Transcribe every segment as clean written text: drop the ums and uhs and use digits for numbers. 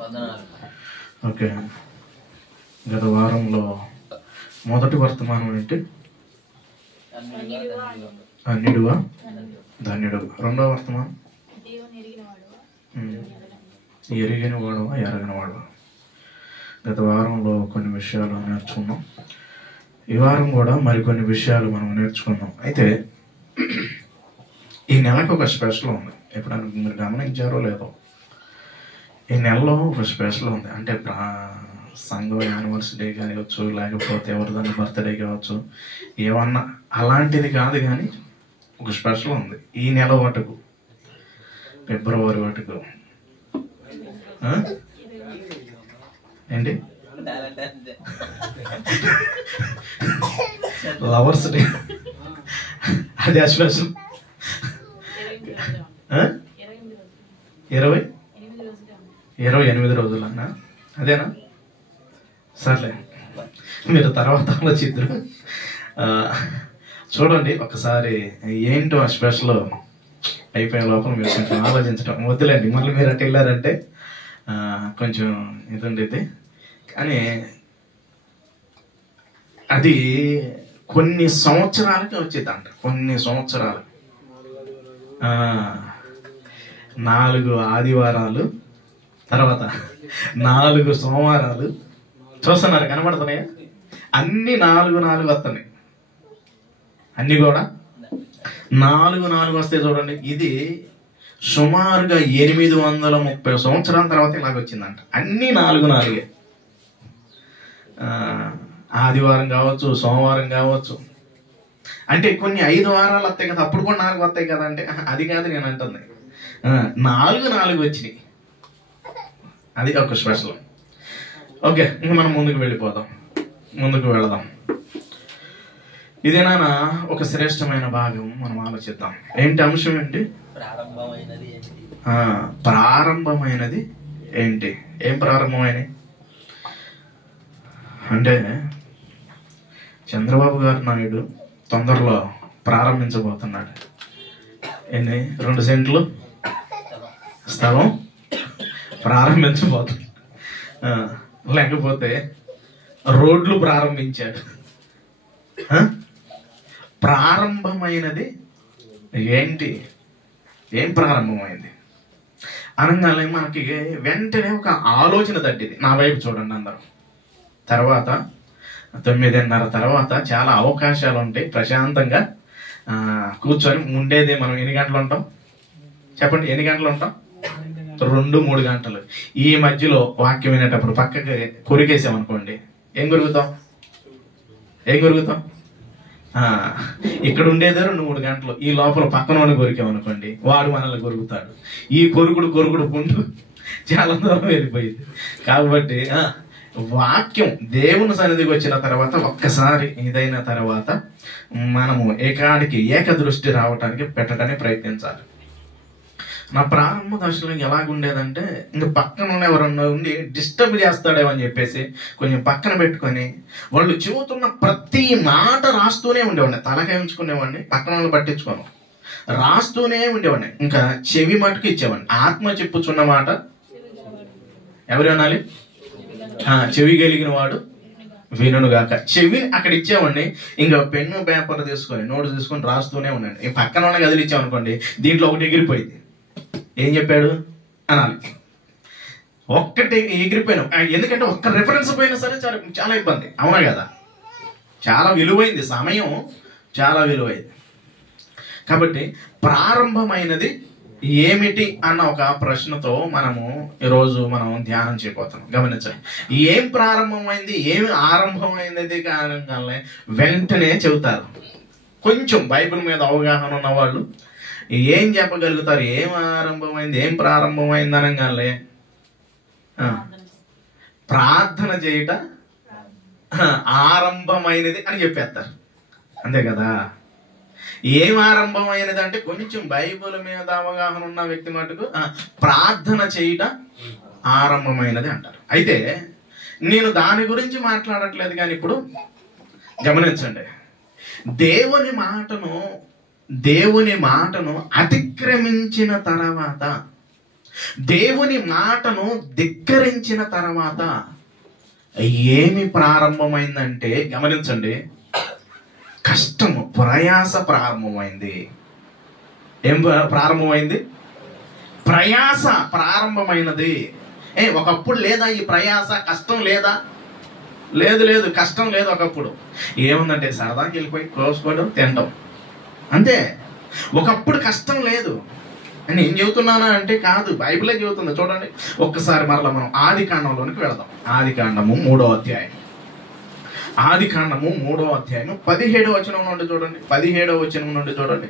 వందనాలు. ఓకే, గత వారంలో మొదటి వర్తమానం ఏంటి? అన్యుడువా ధన్యుడు. రెండవ వర్తమానం ఎరిగిన వాడువా ఎరగిన వాడువా. గత వారంలో కొన్ని విషయాలు నేర్చుకున్నాం. ఈ వారం కూడా మరికొన్ని విషయాలు మనం నేర్చుకున్నాం. అయితే ఈ నెలకు ఒక స్పెషల్ ఉంది. ఎప్పుడైనా మీరు గమనించారో లేదో, ఈ నెలలో ఒక స్పెషల్ ఉంది. అంటే సంఘం యానివర్సరీ కావచ్చు, లేకపోతే ఎవరిదన్నా బర్త్డే కావచ్చు, ఏమన్నా అలాంటిది కాదు, కానీ ఒక స్పెషల్ ఉంది ఈ నెల మటుకు, ఫిబ్రవరి మటుకు. ఏంటి? Lovers day. అది ఆ స్పెషల్. 28 రోజులన్నా అదేనా? సర్లే, మీరు తర్వాత ఆలోచిద్దరు. చూడండి ఒకసారి ఏంటో ఆ స్పెషల్ అయిపోయే లోపల మీరు కొంచెం ఆలోచించడం వద్దులేండి. మళ్ళీ మీరు అటు వెళ్ళారంటే కొంచెం ఇది ఉండేది. కానీ అది కొన్ని సంవత్సరాలకి వచ్చేదంట. కొన్ని సంవత్సరాలు 4 ఆదివారాలు, తర్వాత 4 సోమవారాలు. చూస్తున్నారు, కనబడుతున్నాయా? అన్ని 4 వస్తున్నాయి. అన్ని కూడా 4 వస్తాయి. చూడండి, ఇది సుమారుగా 830 సంవత్సరాల తర్వాత ఇలాగొచ్చిందంట. అన్ని 4 ఆదివారం కావచ్చు, సోమవారం కావచ్చు. అంటే కొన్ని 5 వారాలు వస్తాయి కదా, అప్పుడు కూడా 4 వస్తాయి కదా. అంటే అది కాదు నేను అంటుంది. 4 వచ్చినాయి. అది ఒక స్పెషల్. ఓకే, ఇంక మనం ముందుకు వెళదాం. ఇదేనా ఒక శ్రేష్టమైన భాగం. మనం ఆలోచిద్దాం. ఏంటి అంశం? ఏంటి ప్రారంభమైనది? ఏంటి? ఏం ప్రారంభమైనది అంటే, చంద్రబాబు నాయుడు తొందరలో ప్రారంభించబోతున్నాడు. 2 సెంట్లు స్థలం ప్రారంభించబోతున్నాడు. లేకపోతే రోడ్లు ప్రారంభించాడు. ప్రారంభమైనది ఏంటి? ఏం ప్రారంభమైంది అనగానే మనకి వెంటనే ఒక ఆలోచన తట్టింది. నా వైపు చూడండి అందరూ. తర్వాత 9:30 తర్వాత చాలా అవకాశాలు ఉంటాయి. ప్రశాంతంగా కూర్చొని ఉండేదే. మనం ఎన్ని గంటలు ఉంటాం చెప్పండి? ఎన్ని గంటలు ఉంటాం? 2-3 గంటలు. ఈ మధ్యలో వాక్యం వినేటప్పుడు పక్కకి కొరికేసామనుకోండి, ఏం కొరుకుతాం? ఇక్కడ ఉండేదే 2-3 గంటలు. ఈ లోపల పక్కనోని కొరికామనుకోండి, వాడు మనల్ని కొరుకుతాడు. ఈ కొరుకుడు పుండు చాలా దూరం వెళ్ళిపోయింది. కాబట్టి వాక్యం దేవుని సన్నిధికి వచ్చిన తర్వాత, ఒక్కసారి ఇదైన తర్వాత మనము ఏకదృష్టి రావటానికి పెట్టడానికి ప్రయత్నించాలి. నా ప్రారంభ దశలో ఎలాగుండేదంటే, ఇంక పక్కన ఎవరన్నా ఉండి డిస్టర్బ్ చేస్తాడేమో అని చెప్పేసి కొంచెం పక్కన పెట్టుకొని వాళ్ళు చెబుతున్న ప్రతి మాట రాస్తూనే ఉండేవాడిని. తలకాయ ఉంచుకునేవాడిని, పక్కన వాళ్ళు పట్టించుకోను, రాస్తూనే ఉండేవాడిని. ఇంకా చెవి మటుకు ఇచ్చేవాడిని. ఆత్మ చెప్పుచున్న మాట ఎవరు అనాలి? చెవి కలిగిన వాడు వినుగాక. చెవి అక్కడ ఇచ్చేవాడిని. ఇంకా పెన్ను పేపర్ తీసుకొని నోట్స్ తీసుకొని రాస్తూనే ఉన్నాను. ఈ పక్కన ఉన్న గదిలు ఇచ్చామనుకోండి, దీంట్లో ఒకటి ఎగిరిపోయింది. ఏం చెప్పాడు అనాలి. ఒక్కటి ఎగిరిపోయినాం. ఎందుకంటే ఒక్క రెఫరెన్స్ పోయినా సరే చాలా ఇబ్బంది. అవునా కదా? చాలా విలువైంది, సమయం చాలా విలువైంది. కాబట్టి ప్రారంభమైనది ఏమిటి అన్న ఒక ప్రశ్నతో ఈరోజు మనం ధ్యానం చేయబోతున్నాం. గమనించండి, ఏం ప్రారంభమైంది, ఏమి ఆరంభమైనది కారణంగానే వెంటనే చెబుతారు. కొంచెం బైబిల్ మీద అవగాహన ఉన్న వాళ్ళు ఏం చెప్పగలుగుతారు? ఏం ఆరంభమైంది, ఏం ప్రారంభమైంది అనగానే ప్రార్థన చేయట ఆరంభమైనది అని చెప్పేస్తారు. అంతే కదా? ఏం ఆరంభమైనది అంటే కొంచెం బైబిల్ మీద అవగాహన ఉన్న వ్యక్తి మటుకు ప్రార్థన చేయట ఆరంభమైనది అంటారు. అయితే నేను దాని గురించి మాట్లాడట్లేదు. కానీ ఇప్పుడు గమనించండి, దేవుని మాటను అతిక్రమించిన తర్వాత దేవుని మాటను ధిక్కరించిన తర్వాత ఏమి ప్రారంభమైందంటే గమనించండి, కష్టము, ప్రయాస ప్రారంభమైంది. ఏం ప్రారంభమైంది? ప్రయాస ప్రారంభమైనది. ఒకప్పుడు లేదా ఈ ప్రయాస, కష్టం లేదా? లేదు, కష్టం లేదు. ఒకప్పుడు ఏముందంటే సరదాకి వెళ్ళిపోయి కోసుకోవడం, తినడం, అంతే. ఒకప్పుడు కష్టం లేదు. నేను చెబుతున్నానా అంటే కాదు, బైబిలే చెబుతుంది. చూడండి ఒక్కసారి మరలా మనం ఆది కాండంలోనికి వెళదాం. ఆది కాండము 3వ అధ్యాయం. ఆది కాండము 3వ అధ్యాయం 17వ వచనం నుండి చూడండి. 17వ వచనం నుండి చూడండి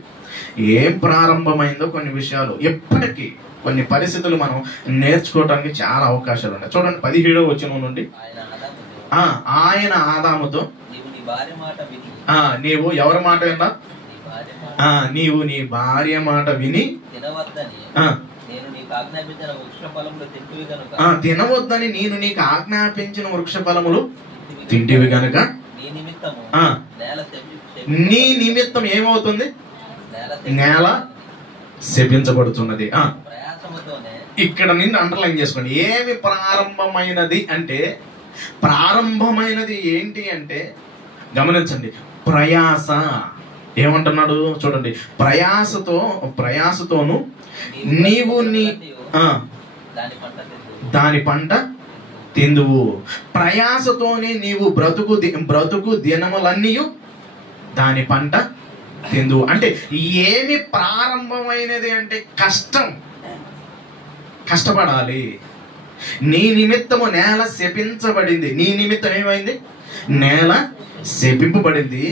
ఏం ప్రారంభమైందో. కొన్ని విషయాలు ఎప్పటికీ, కొన్ని పరిస్థితులు మనం నేర్చుకోవడానికి చాలా అవకాశాలు ఉన్నాయి. చూడండి 17వ వచనం నుండి. ఆయన ఆదాముతో, నీవు ఎవరి మాట విన్నా? నీవు నీ భార్య మాట విని తినవద్దని నేను నీకు ఆజ్ఞాపించిన వృక్ష ఫలములు తింటివి గనుక నీ నిమిత్తం ఏమవుతుంది? నేల శపించబడుతున్నది. ఇక్కడ నుండి అండర్లైన్ చేసుకోండి. ఏమి ప్రారంభమైనది అంటే, ప్రారంభమైనది ఏంటి అంటే గమనించండి, ప్రయాస. ఏమంటున్నాడు చూడండి, ప్రయాసతోను నీవు దాని పంట తిందువు. ప్రయాసతోనే నీవు బ్రతుకు దినములన్నీ దాని పంట తిందువు. అంటే ఏమి ప్రారంభమైనది అంటే కష్టపడాలి. నీ నిమిత్తము నేల శపించబడింది. నీ నిమిత్తం ఏమైంది? నేల శపింపబడింది.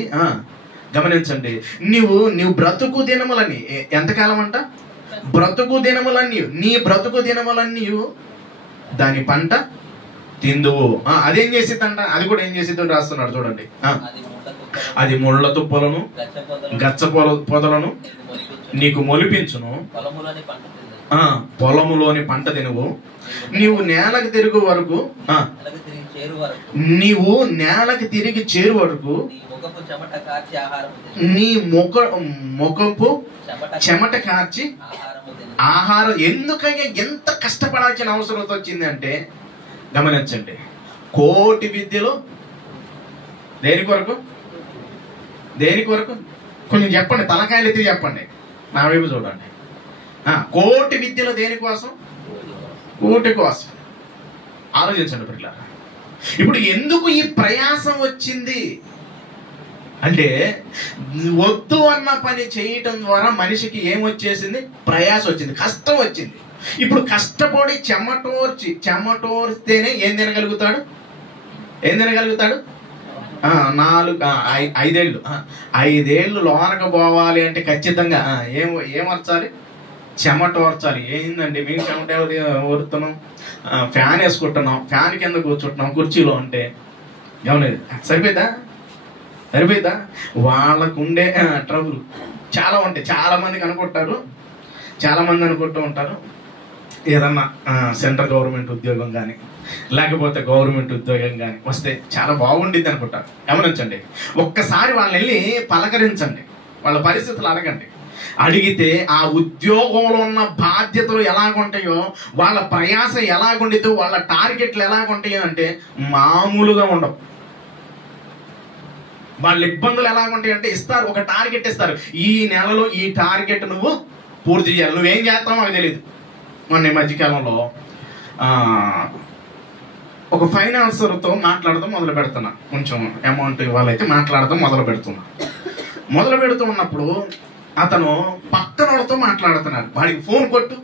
గమనించండి, నీవు బ్రతుకు దినములని, ఎంతకాలం అంట? బ్రతుకు దినములన్నీ, నీ బ్రతుకు దినములన్నీ దాని పంట తిందువు. అదేం చేసిద్దంట? అది కూడా ఏం చేసిద్దో రాస్తున్నాడు చూడండి. అది ముళ్ళ తుప్పలను, గచ్చ పొదలను నీకు మొలిపించును, పొలములోని పంట తినువు. నీవు నేలకు తిరుగు వరకు, నీవు నేలకి తిరిగి చేరు వరకు నీ ముఖపు చెమట కార్చి ఆహారం. ఎందుకని ఎంత కష్టపడాల్సిన అవసరం వచ్చింది అంటే గమనించండి, కోటి విద్యలు దేని కొరకు? కొంచెం చెప్పండి, తలకాయలు ఎత్తి చెప్పండి, నా వైపు చూడండి. కోటి విద్యలు దేనికోసం? కోటి కోసం. ఆలోచించండి పిల్లలు. ఇప్పుడు ఎందుకు ఈ ప్రయాసం వచ్చింది అంటే, వద్దు అన్న పని చేయటం ద్వారా మనిషికి ఏమొచ్చేసింది? ప్రయాస వచ్చింది, కష్టం వచ్చింది. ఇప్పుడు కష్టపడి చెమటోర్స్తేనే ఏం తినగలుగుతాడు? 5 ఏళ్ళు లోనకు పోవాలి అంటే ఖచ్చితంగా ఏమర్చాలి? చెమటోర్చాలి. ఏందండి మేము చెమట ఓరుతున్నాం? ఫ్యాన్ వేసుకుంటున్నాం, ఫ్యాన్ కింద కూర్చుంటున్నాం కుర్చీలో అంటే ఏమలేదు. సరిపోయిందా? వాళ్ళకుండే ట్రబుల్ చాలా ఉంటాయి. చాలా మంది అనుకుంటూ ఉంటారు ఏదన్నా సెంట్రల్ గవర్నమెంట్ ఉద్యోగం కానీ లేకపోతే గవర్నమెంట్ ఉద్యోగం కానీ వస్తే చాలా బాగుండిద్ది అనుకుంటారు. గమనించండి, ఒక్కసారి వాళ్ళని వెళ్ళి పలకరించండి, వాళ్ళ పరిస్థితులు అడగండి. అడిగితే ఆ ఉద్యోగంలో ఉన్న బాధ్యతలు ఎలాగుంటాయో, వాళ్ళ ప్రయాస ఎలాగుండిద్దో, వాళ్ళ టార్గెట్లు ఎలాగుంటాయో అంటే మామూలుగా ఉండవు. వాళ్ళ ఇబ్బందులు ఎలాగుంటాయి అంటే ఇస్తారు, ఒక టార్గెట్ ఇస్తారు. ఈ నెలలో ఈ టార్గెట్ నువ్వు పూర్తి చేయాలి. నువ్వేం చేస్తావో నాకు తెలియదు. మొన్న మధ్యకాలంలో ఒక ఫైనాన్సర్తో మాట్లాడదాం మొదలు పెడుతున్నా. కొంచెం అమౌంట్ ఇవ్వాలైతే మాట్లాడదాం మొదలు పెడుతున్నప్పుడు అతను పక్కన వాళ్ళతో మాట్లాడుతున్నాడు. వాడికి ఫోన్ కొట్టు,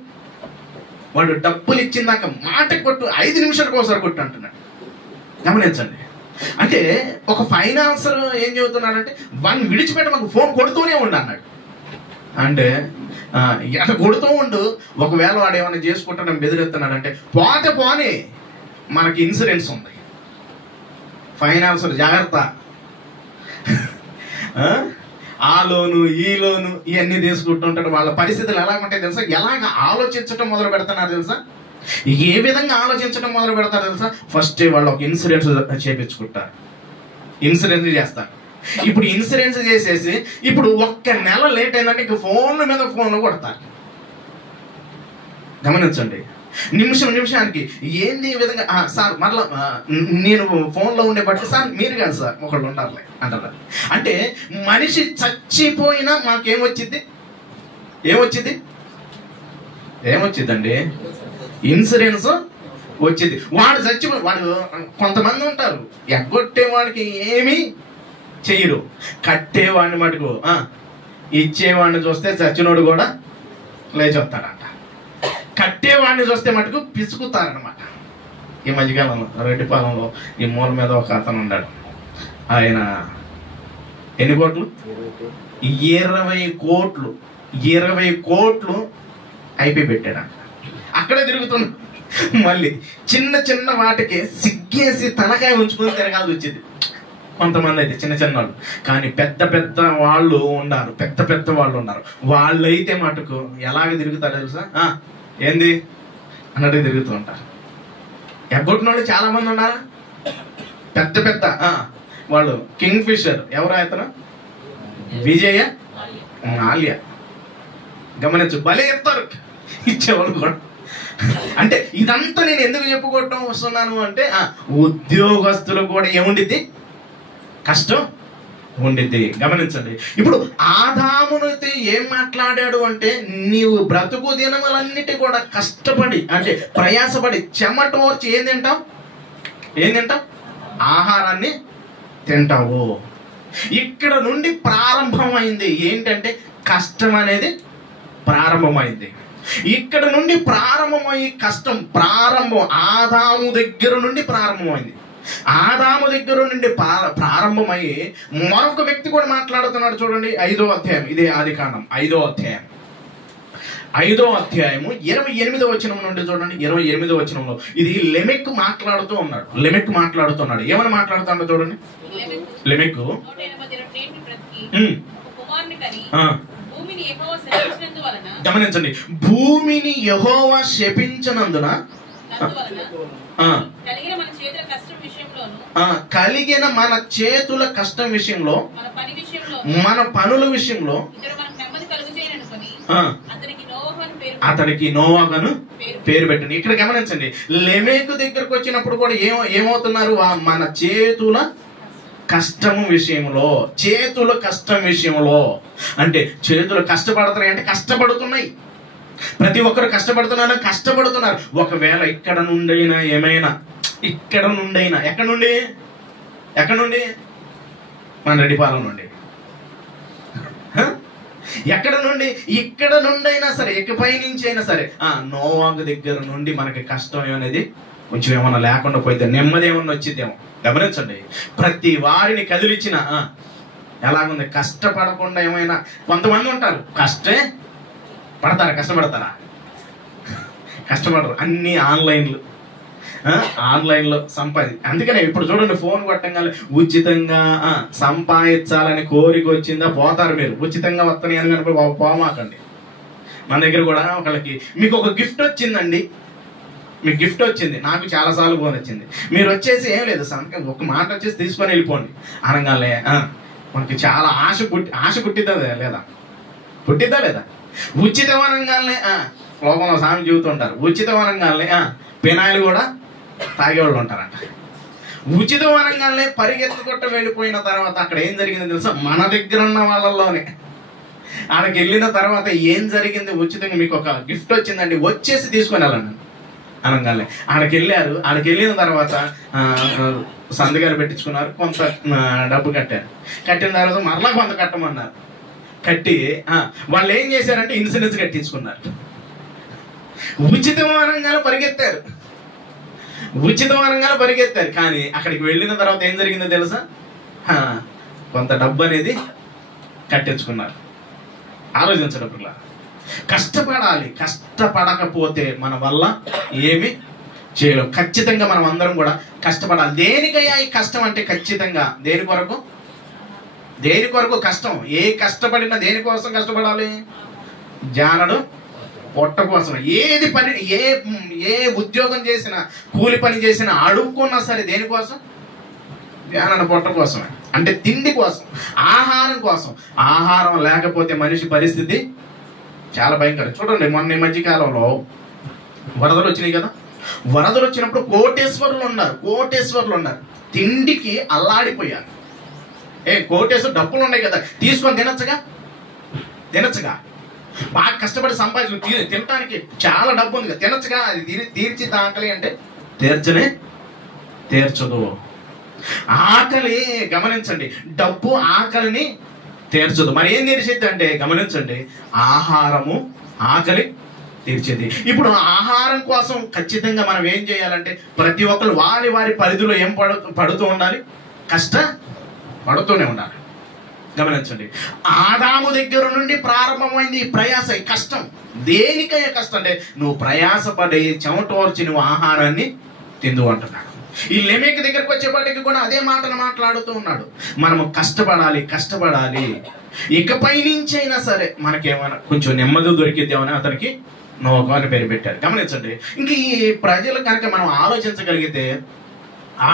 వాడు డబ్బులు ఇచ్చిందాక మాట కొట్టు, 5 నిమిషాలకు ఒకసారి కొట్టు అంటున్నాడు. గమనించండి, అంటే ఒక ఫైనాన్సర్ ఏం చెబుతున్నాడంటే వాడిని విడిచిపెట్టి మాకు ఫోన్ కొడుతూనే ఉండు అన్నాడు. అంటే అట్లా కొడుతూ ఉండు, ఒకవేళ వాడు ఏమైనా చేసుకుంటాడని బెదిరెత్తున్నాడు అంటే పోనీ మనకి ఇన్సూరెన్స్ ఉంది, ఫైనాన్సర్ జాగ్రత్త. ఆ లోను ఈ లోను ఇవన్నీ తీసుకుంటుంటాడు. వాళ్ళ పరిస్థితులు ఎలాగుంటాయి తెలుసా? ఎలాగ ఆలోచించడం మొదలు పెడుతున్నారు తెలుసా? ఏ విధంగా ఆలోచించడం మొదలు పెడతారు తెలుసా? ఫస్ట్ వాళ్ళు ఒక ఇన్సూరెన్స్ చేయించుకుంటారు, ఇన్సూరెన్స్ చేస్తారు. ఇప్పుడు ఇన్సూరెన్స్ చేసేసి ఇప్పుడు 1 నెల లేట్ అయిందంటే ఇంక ఫోన్ల మీద ఫోన్లు కొడతారు. గమనించండి. నిమిషానికి ఏంది ఈ విధంగా సార్ మరలా నేను ఫోన్లో ఉండే బట్టి సార్ మీరు కాదు సార్ ఒకళ్ళు ఉండాలి అంటారు. అంటే మనిషి చచ్చిపోయినా మాకేమొచ్చింది? ఏమొచ్చిందండి? ఇన్సూరెన్స్ వచ్చింది. వాడు చచ్చిపోయి వాడు కొంతమంది ఉంటారు ఎగ్గొట్టేవాడికి ఏమీ చెయ్యరు, కట్టేవాడిని మటుకు ఇచ్చేవాడిని చూస్తే చచ్చినోడు కూడా లేచొస్తాడంట. కట్టేవాడిని చూస్తే మటుకు పిసుకుతారనమాట. ఈ మధ్యకాలంలో రెడ్డిపాలెంలో ఈ మూల మీద ఒక అతను ఉన్నాడు. ఆయన ఎన్ని కోట్లు? 20 కోట్లు అయిపోయి పెట్టాడంట. అక్కడే తిరుగుతున్నాడు. మళ్ళీ చిన్న వాటికి సిగ్గేసి తలకాయ ఉంచుకొని తిరగాల్సి వచ్చింది కొంతమంది అయితే, చిన్న వాళ్ళు. కానీ పెద్ద వాళ్ళు ఉన్నారు, పెద్ద వాళ్ళు ఉన్నారు. వాళ్ళైతే మటుకు ఎలాగ తిరుగుతారు తెలుసా? ఏంది అన్నట్టు తిరుగుతూ ఉంటారు. ఎగ్గొట్టిన వాళ్ళు చాలా మంది ఉన్నారు, పెద్ద వాళ్ళు. కింగ్ ఫిషర్ ఎవరు అతను? విజయ మాల్యా. గమనించు, భలే చెప్తారు ఇచ్చేవాళ్ళు కూడా. అంటే ఇదంతా నేను ఎందుకు చెప్పుకోవటం వస్తున్నాను అంటే, ఉద్యోగస్తులకు కూడా ఏముండిద్ది? కష్టం ఉండిద్ది. గమనించండి. ఇప్పుడు ఆదామునైతే ఏం మాట్లాడాడు అంటే, నీవు బ్రతుకు దినములన్నిటి కూడా కష్టపడి అంటే ప్రయాసపడి చెమటోర్చి ఏం తింటావు? ఆహారాన్ని తింటావు. ఇక్కడ నుండి ప్రారంభమైంది ఏంటంటే కష్టం అనేది ప్రారంభమైంది. ఇక్కడ నుండి ప్రారంభమయ్యి కష్టం ఆదాము దగ్గర నుండి ప్రారంభమైంది. ఆదాము దగ్గర నుండి ప్రారంభమయ్యి మరొక వ్యక్తి కూడా మాట్లాడుతున్నాడు. చూడండి 5వ అధ్యాయం, ఇదే ఆదికాండం 5వ అధ్యాయం 28వ వచనం నుండి చూడండి. 28వ వచనంలో ఇది లెమెక్ మాట్లాడుతున్నాడు. ఏమని మాట్లాడుతున్నాడు చూడండి. లెమెక్ గమనించండి, భూమిని యెహోవా శపించినందున కలిగిన మన చేతుల కష్టం విషయంలో, మన పనుల విషయంలో అతడికి నోవాహును పేరు పెట్టండి. ఇక్కడ గమనించండి, లెమెకు దగ్గరకు వచ్చినప్పుడు కూడా ఏమవుతున్నారు? మన చేతుల కష్టం విషయంలో అంటే చేతులు కష్టపడుతున్నాయి అంటే కష్టపడుతున్నాయి. ప్రతి ఒక్కరు కష్టపడుతున్నారు. ఒకవేళ ఇక్కడ నుండైనా ఎక్కడ నుండి మన రెడ్డిపాలెం నుండి ఇక్కడ నుండి అయినా సరే, ఇకపై నుంచి అయినా సరే నోవాహు దగ్గర నుండి మనకి కష్టం అనేది కొంచెం ఏమన్నా లేకుండా పోయితే నెమ్మది ఏమన్నా వచ్చిద్దేమో. గమనించండి, ప్రతి వారిని కదిలిచ్చిన ఎలాగుంది? కష్టపడకుండా ఏమైనా కొంతమంది ఉంటారు, కష్టపడరు. అన్ని ఆన్లైన్లో అందుకనే ఇప్పుడు చూడండి, ఫోన్ కొట్టంగానే ఉచితంగా సంపాదించాలని కోరిక వచ్చిందా పోతారు. మీరు ఉచితంగా వస్తాయి అని కనుక పోమాకండి. మన దగ్గర కూడా ఒకళ్ళకి మీకు ఒక గిఫ్ట్ వచ్చిందండి, మీకు గిఫ్ట్ వచ్చింది, నాకు చాలాసార్లు ఫోన్ వచ్చింది. మీరు వచ్చేసి ఏం లేదు, ఒక మాట వచ్చేసి తీసుకొని వెళ్ళిపోండి అనగానే మనకి చాలా ఆశ పుట్టిద్దా లేదా? ఉచితం అనగానే లోకంలో స్వామి చెబుతూ ఉంటారు, ఉచితం అనగానే పెనాయిలు కూడా తాగేవాళ్ళు ఉంటారంట. ఉచితం అనగానే పరిగెత్తుకొట్ట వెళ్ళిపోయిన తర్వాత అక్కడ ఏం జరిగిందో తెలుసా? మన దగ్గర ఉన్న వాళ్ళల్లోనే ఆడికి వెళ్ళిన తర్వాత ఏం జరిగింది? ఉచితంగా మీకు ఒక గిఫ్ట్ వచ్చిందండి, వచ్చేసి తీసుకొని వెళ్ళండి అనగానే ఆడికి వెళ్ళిన తర్వాత సంతకాలు పెట్టించుకున్నారు, కొంత డబ్బు కట్టిన తర్వాత మరలా కొంత కట్టమన్నారు. కట్టి వాళ్ళు ఏం చేశారంటే ఇన్సూరెన్స్ కట్టించుకున్నారు. ఉచితం అనగానే పరిగెత్తారు. కానీ అక్కడికి వెళ్ళిన తర్వాత ఏం జరిగిందో తెలుసా? కొంత డబ్బు అనేది కట్టించుకున్నారు. ఆలోచించడం, కష్టపడాలి. కష్టపడకపోతే మన వల్ల ఏమి చేయలేం. ఖచ్చితంగా మనం అందరం కూడా కష్టపడాలి. దేనికయ్యా ఈ కష్టం అంటే? ఖచ్చితంగా దేని కొరకు కష్టం? ఏ కష్టపడినా దేనికోసం కష్టపడాలి? జానడు పొట్ట కోసం. ఏది పని, ఏ ఉద్యోగం చేసినా, కూలి పని చేసినా, అడుక్కున్నా సరే దేనికోసం? జానడు పొట్ట కోసమే. అంటే తిండి కోసం, ఆహారం కోసం. ఆహారం లేకపోతే మనిషి పరిస్థితి చాలా భయంకరం. చూడండి, మొన్న ఈ మధ్యకాలంలో వరదలు వచ్చినాయి కదా, వరదలు వచ్చినప్పుడు కోటేశ్వరులు ఉన్నారు, తిండికి అల్లాడిపోయారు. కోటేశ్వరు డబ్బులు ఉన్నాయి కదా, తీసుకొని తినచ్చుగా, బాగా కష్టపడి సంపాదించు, తినటానికి చాలా డబ్బు ఉంది కదా, తినచ్చుగా. అది తీర్చి ఆకలి అంటే తీర్చదు. ఆకలి గమనించండి, డబ్బు ఆకలిని తీర్చదు. మరి ఏం తీర్చిద్ది అంటే గమనించండి, ఆహారము ఆకలి తీర్చేది. ఇప్పుడు ఆహారం కోసం ఖచ్చితంగా మనం ఏం చేయాలంటే ప్రతి ఒక్కరు వారి పరిధిలో ఏం పడుతూ ఉండాలి, పడుతూనే ఉండాలి. గమనించండి, ఆదాము దగ్గర నుండి ప్రారంభమైంది ఈ ప్రయాస, ఈ కష్టం. దేనికయ్యే కష్టం అంటే నువ్వు ప్రయాసపడి చెమటోర్చి నువ్వు ఆహారాన్ని తిందు అంటున్నాడు. ఈ లెమెకు దగ్గరకు వచ్చేపాటికి కూడా అదే మాటను మాట్లాడుతూ ఉన్నాడు. మనము కష్టపడాలి. ఇకపై నుంచైనా సరే మనకేమైనా కొంచెం నెమ్మది దొరికిద్దామని అతనికి నోవహు అని పేరు పెట్టారు. గమనించండి, ఇంక ఈ ప్రజలు కనుక మనం ఆలోచించగలిగితే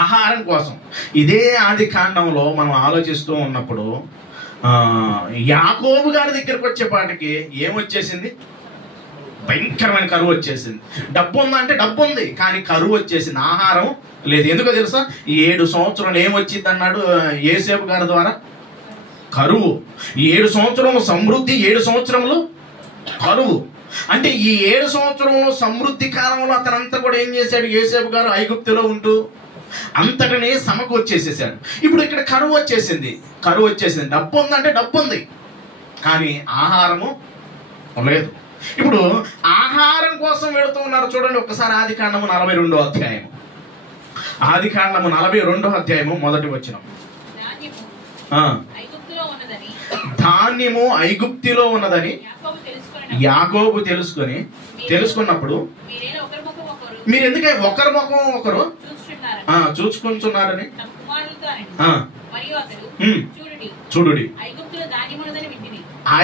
ఆహారం కోసం ఇదే ఆది కాండంలో మనం ఆలోచిస్తూ ఉన్నప్పుడు యాకోబు గారి దగ్గరకు వచ్చేపాటికి ఏమొచ్చేసింది, భయంకరమైన కరువు వచ్చేసింది. డబ్బు ఉందా అంటే డబ్బు ఉంది, కానీ కరువు వచ్చేసింది, ఆహారం లేదు. ఎందుకో తెలుసా, 7 సంవత్సరాలు ఏమొచ్చింది అన్నాడు యోసేపు గారి ద్వారా, కరువు. 7 సంవత్సరములు సమృద్ధి, 7 సంవత్సరములు కరువు. అంటే ఈ 7 సంవత్సరములు సమృద్ధి కాలంలో అతనంతా కూడా ఏం చేశాడు, యోసేపు గారు ఐగుప్తులో ఉంటూ అంతటనే సమకూర్చేసేసాడు. ఇప్పుడు ఇక్కడ కరువు వచ్చేసింది. డబ్బు ఉందంటే డబ్బు ఉంది, కానీ ఆహారము లేదు. ఇప్పుడు ఆహారం కోసం వెళుతూ ఉన్నారు. చూడండి ఒకసారి ఆదికాండము 42వ అధ్యాయం, ఆదికాండము 42వ అధ్యాయము మొదటి వచనం. ధాన్యము ఐగుప్తులో ఉన్నదని యాకోబు తెలుసుకున్నప్పుడు మీరు ఎందుకే ఒకరి ముఖం ఒకరు చూసుకుంటున్నారని, చూడుడి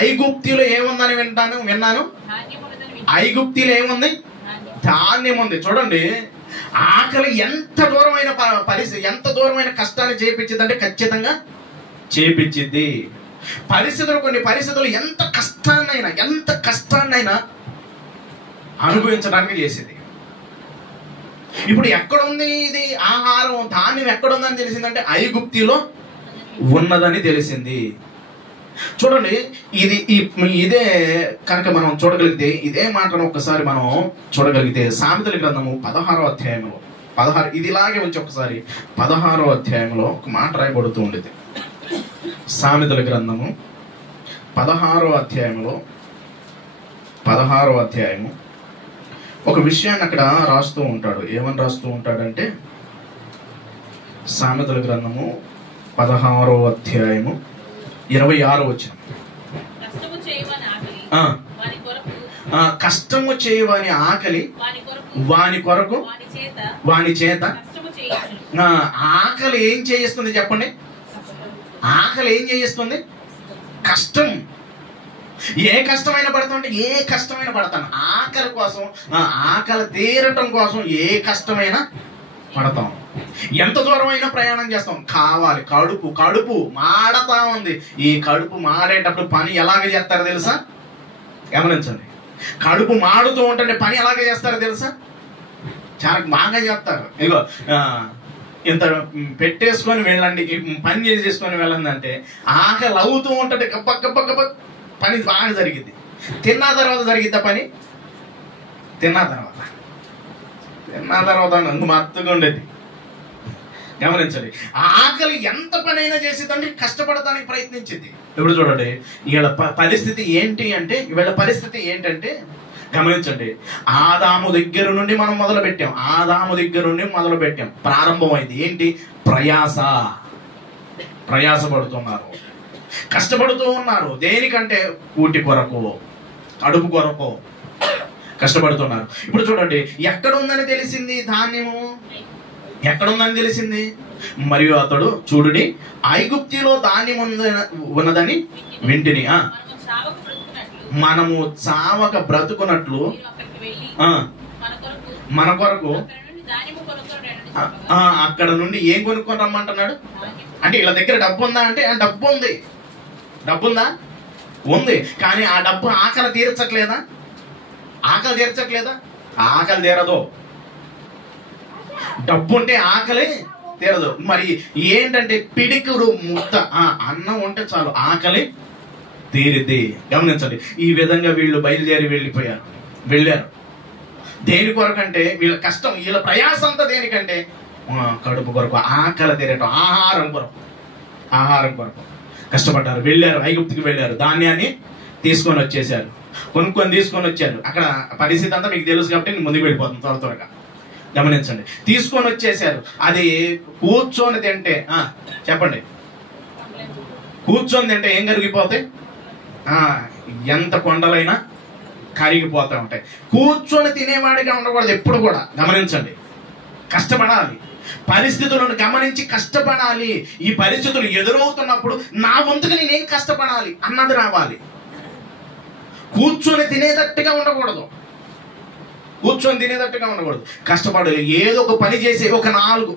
ఐగుప్తులో ఏముందని విన్నాను, ఐగుప్తులో ఏముంది, ధాన్యం ఉంది. చూడండి, ఆకలి ఎంత దూరమైన పరిస్థితి, ఎంత దూరమైన కష్టాన్ని చేపించింది అంటే ఖచ్చితంగా చేపించింది. కొన్ని పరిస్థితులు ఎంత కష్టాన్నైనా అనుభవించడానికి చేసింది. ఇప్పుడు ఎక్కడుంది ఇది ఆహారం, ధాన్యం ఎక్కడుందని తెలిసిందంటే ఐగుప్తులో ఉన్నదని తెలిసింది. చూడండి, ఇదే కనుక మనం చూడగలిగితే, ఇదే మాటను ఒక్కసారి మనం చూడగలిగితే సామెతల గ్రంథము 16వ అధ్యాయంలో 16 ఇది ఇలాగే ఉంచి ఒకసారి 16వ అధ్యాయంలో ఒక మాట రాయబడుతూ ఉండేది. సామెతల గ్రంథము 16వ అధ్యాయము ఒక విషయాన్ని అక్కడ రాస్తూ ఉంటాడు. ఏమని రాస్తూ ఉంటాడంటే, సామెతల గ్రంథము 16వ అధ్యాయము 26వ వచనం. కష్టము చేయవని ఆకలి వాని కొరకు వాని చేత. ఆకలి ఏం చేయిస్తుంది చెప్పండి, ఆకలి ఏం చేయిస్తుంది, కష్టం. ఏ కష్టమైన పడతాం, ఏ కష్టమైన పడతాను ఆకలి కోసం, ఆకలి తీరటం కోసం ఏ కష్టమైనా పడతాం. ఎంత దూరమైనా ప్రయాణం చేస్తాం, కావాలి. కడుపు మాడతా ఉంది. ఈ కడుపు మాడేటప్పుడు పని ఎలాగ చేస్తారో తెలుసా, గమనించండి. కడుపు మాడుతూ ఉంటే పని ఎలాగ చేస్తారో తెలుసా, చాలా బాగా చేస్తారు. ఇగో ఇంత పెట్టేసుకొని వెళ్ళండి, పని చేసుకొని వెళ్ళండి అంటే ఆకలి అవుతూ ఉంటే గప్ప పని బాగా జరిగింది. తిన్న తర్వాత జరిగిద్దా పని, తిన్న తర్వాత మత్తుగా ఉండేది. గమనించండి, ఆకలి ఎంత పనైనా చేసేదంటే కష్టపడటానికి ప్రయత్నించింది. ఇప్పుడు చూడండి, వీళ్ళ పరిస్థితి ఏంటి అంటే గమనించండి, ఆదాము దగ్గర నుండి మనం మొదలు పెట్టాం. ప్రారంభమైంది ఏంటి, ప్రయాసపడుతున్నారు, కష్టపడుతూ ఉన్నారు. దేనికంటే కూటి కొరకు, కడుపు కొరకు కష్టపడుతున్నారు. ఇప్పుడు చూడండి, ఎక్కడుందని తెలిసింది ధాన్యము, ఎక్కడుందని తెలిసింది. మరియు అతడు చూడుడి ఐగుప్తులో ధాన్యం ఉన్నదని వింటిని, మనము చావక బ్రతుకున్నట్లు మన కొరకు అక్కడ నుండి ఏం కొనుక్కొని రమ్మంటున్నాడు అంటే, వీళ్ళ దగ్గర డబ్బు ఉందా అంటే డబ్బు ఉంది, కానీ ఆ డబ్బు ఆకలి తీర్చట్లేదా, ఆకలి తీరదు. డబ్బు ఉంటే ఆకలి తీరదు. మరి ఏంటంటే పిడికుడు ముద్ద అన్నం ఉంటే చాలు ఆకలి తీరిద్ది. గమనించండి, ఈ విధంగా వీళ్ళు బయలుదేరి వెళ్ళారు. దేని కొరకంటే వీళ్ళ కష్టం, వీళ్ళ ప్రయాసం అంతా దేనికంటే కడుపు కొరకు, ఆకలి తీరటం, ఆహారం కొరకు కష్టపడ్డారు. వెళ్ళారు, ఐగుప్తుకి వెళ్ళారు, ధాన్యాన్ని తీసుకొని వచ్చేసారు, కొనుక్కొని తీసుకొని వచ్చారు. అక్కడ పరిస్థితి అంతా మీకు తెలుసు కాబట్టి నేను ముందుకు వెళ్ళిపోతాను త్వరగా. గమనించండి, తీసుకొని వచ్చేసారు. అది కూర్చొని తింటే చెప్పండి, కూర్చొని తింటే ఏం కరిగిపోతాయి? ఎంత కొండలైనా కరిగిపోతూ ఉంటాయి. కూర్చొని తినేవాడిగా ఉండకూడదు ఎప్పుడు కూడా. గమనించండి, కష్టపడాలి, పరిస్థితులను గమనించి కష్టపడాలి. ఈ పరిస్థితులు ఎదురవుతున్నప్పుడు నా వంతుగా నేనేం కష్టపడాలి అన్నది రావాలి. కూర్చొని తినేటట్టుగా ఉండకూడదు, కష్టపడాలి. ఏదో ఒక పని చేసి ఒక 4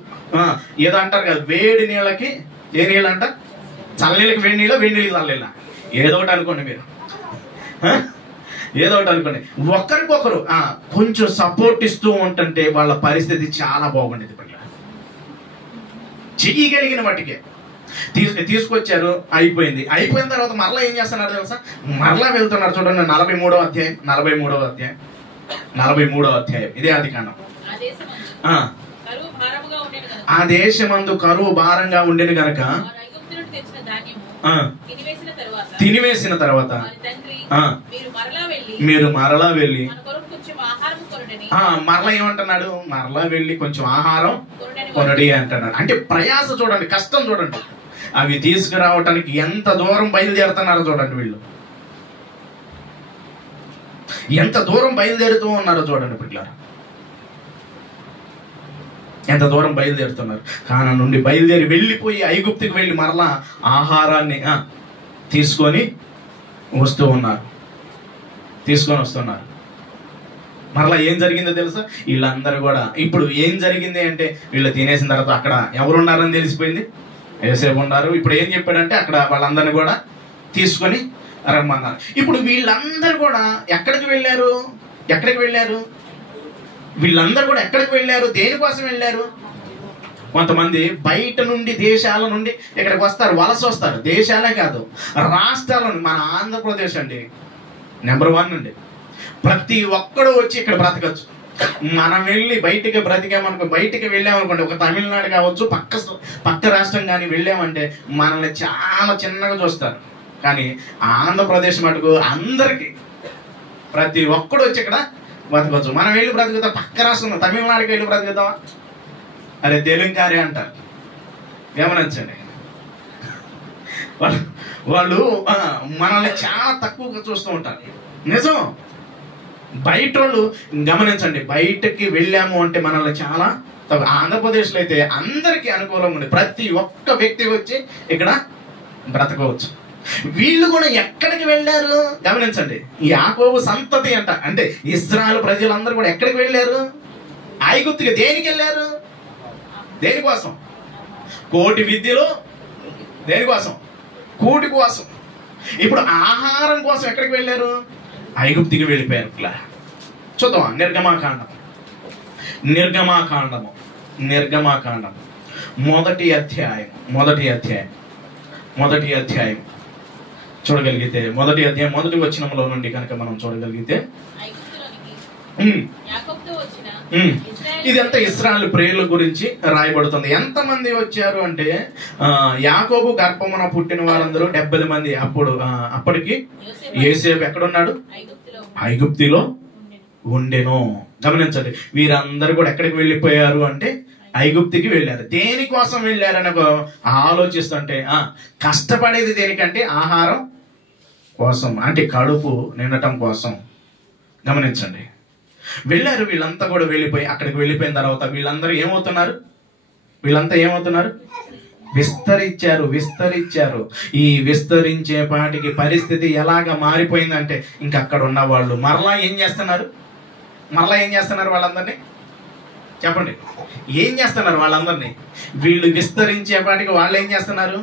ఏదో అంటారు కదా, వేడి నీళ్ళకి ఏ నీళ్ళు అంట, చల్లనీళ్ళకి వేడి నీళ్ళు, వేడి నీళ్ళకి చల్లనీళ్ళ, ఏదో ఒకటి అనుకోండి మీరు, ఏదో ఒకటి అనుకోండి. ఒకరికొకరు కొంచెం సపోర్ట్ ఇస్తూ ఉంటుంటే వాళ్ళ పరిస్థితి చాలా బాగుండేది. చెయ్యగలిగిన వాటికే తీసుకొచ్చారు, అయిపోయిన తర్వాత మరలా ఏం చేస్తున్నారు తెలుసా? మరలా వెళ్తున్నారు. చూడండి 43వ అధ్యాయం ఇదే ఆదికాండం. ఆ దేశమందు కరువు భారంగా ఉండేది గనక తినివేసిన తర్వాత మీరు మరలా వెళ్ళి మరలా ఏమంటున్నాడు? మరలా వెళ్ళి కొంచెం ఆహారం కొనడి అంటున్నాడు. అంటే ప్రయాస చూడండి, కష్టం చూడండి. అవి తీసుకురావటానికి ఎంత దూరం బయలుదేరుతున్నారో చూడండి. వీళ్ళు ఎంత దూరం బయలుదేరుతూ ఉన్నారో చూడండి. పిల్లలు ఎంత దూరం బయలుదేరుతున్నారు. కానా నుండి బయలుదేరి వెళ్ళిపోయి ఐగుప్తుకి వెళ్ళి మరలా ఆహారాన్ని తీసుకొని వస్తున్నారు. మరలా ఏం జరిగిందో తెలుసా? వీళ్ళందరూ కూడా ఇప్పుడు ఏం జరిగింది అంటే, వీళ్ళు తినేసిన తర్వాత అక్కడ ఎవరున్నారని తెలిసిపోయింది, యోసేపు ఉన్నారు. ఇప్పుడు ఏం చెప్పాడంటే అక్కడ వాళ్ళందరినీ కూడా తీసుకొని రమ్మన్నారు. ఇప్పుడు వీళ్ళందరూ కూడా ఎక్కడికి వెళ్ళారు? వీళ్ళందరూ కూడా ఎక్కడికి వెళ్ళారు? దేనికోసం వెళ్ళారు? కొంతమంది బయట నుండి, దేశాల నుండి ఇక్కడికి వస్తారు, వలస వస్తారు. దేశాలే కాదు, రాష్ట్రాల నుండి. మన ఆంధ్రప్రదేశ్ అండి నెంబర్ 1 అండి. ప్రతి ఒక్కడు వచ్చి ఇక్కడ బ్రతకచ్చు. మనం వెళ్ళి బయటికి వెళ్ళామనుకోండి, ఒక తమిళనాడు కావచ్చు, పక్క రాష్ట్రం కానీ వెళ్ళామంటే మనల్ని చాలా చిన్నగా చూస్తారు. కానీ ఆంధ్రప్రదేశ్ మటుకు అందరికీ, ప్రతి ఒక్కడు వచ్చి ఇక్కడ బ్రతకచ్చు. మనం వెళ్ళి బ్రతుకుతాం, పక్క రాష్ట్రం తమిళనాడుకి వెళ్ళి బ్రతుకుతామా? అరే తెలుగుకారే అంటారు. గమనించండి, వాళ్ళు మనల్ని చాలా తక్కువగా చూస్తూ ఉంటారు. నిజం. బయట వాళ్ళు గమనించండి, బయటకి వెళ్ళాము అంటే మనల్ని చాలా తక్కువ. ఆంధ్రప్రదేశ్లో అయితే అందరికీ అనుకూలంగా ఉంది. ప్రతి ఒక్క వ్యక్తి వచ్చి ఇక్కడ బ్రతకవచ్చు. వీళ్ళు కూడా ఎక్కడికి వెళ్ళారు? గమనించండి, యాకోబు సంతతి అంట, అంటే ఇశ్రాయేలు ప్రజలందరూ కూడా ఎక్కడికి వెళ్ళారు? ఐగుప్తుకి. దేనికి వెళ్ళారు? దేనికోసం? కోటి విద్యలో దేనికోసం? కూటి కోసం. ఇప్పుడు ఆహారం కోసం ఎక్కడికి వెళ్ళారు? ఐగుప్తుకి వెళ్ళిపోయారు. చూద్దాం, నిర్గమాకాండము మొదటి అధ్యాయం చూడగలిగితే, మొదటి వచనంలో నుండి కనుక మనం చూడగలిగితే, ఇదంతా ఇశ్రాయేలు ప్రేరుల గురించి రాయబడుతుంది. ఎంతమంది వచ్చారు అంటే, యాకోబు గర్భమున పుట్టిన వారందరూ 70 మంది. అప్పటికి యోసేపు ఎక్కడున్నాడు? ఐగుప్తులో ఉండెను. గమనించండి, వీరందరూ కూడా ఎక్కడికి వెళ్ళిపోయారు అంటే ఐగుప్తుకి వెళ్ళారు. దేనికోసం వెళ్ళారని ఆలోచిస్తుంటే, కష్టపడేది దేనికంటే ఆహారం కోసం, అంటే కడుపు నిండటం కోసం. గమనించండి, వెళ్ళారు. వీళ్ళంతా కూడా వెళ్ళిపోయి, అక్కడికి వెళ్ళిపోయిన తర్వాత వీళ్ళంతా ఏమవుతున్నారు? విస్తరించారు. ఈ విస్తరించేపాటికి పరిస్థితి ఎలాగ మారిపోయిందంటే, ఇంక అక్కడ ఉన్న వాళ్ళు మరలా ఏం చేస్తున్నారు? వాళ్ళందరినీ చెప్పండి, ఏం చేస్తున్నారు? వాళ్ళందరినీ వీళ్ళు విస్తరించేపాటికి వాళ్ళు ఏం చేస్తున్నారు?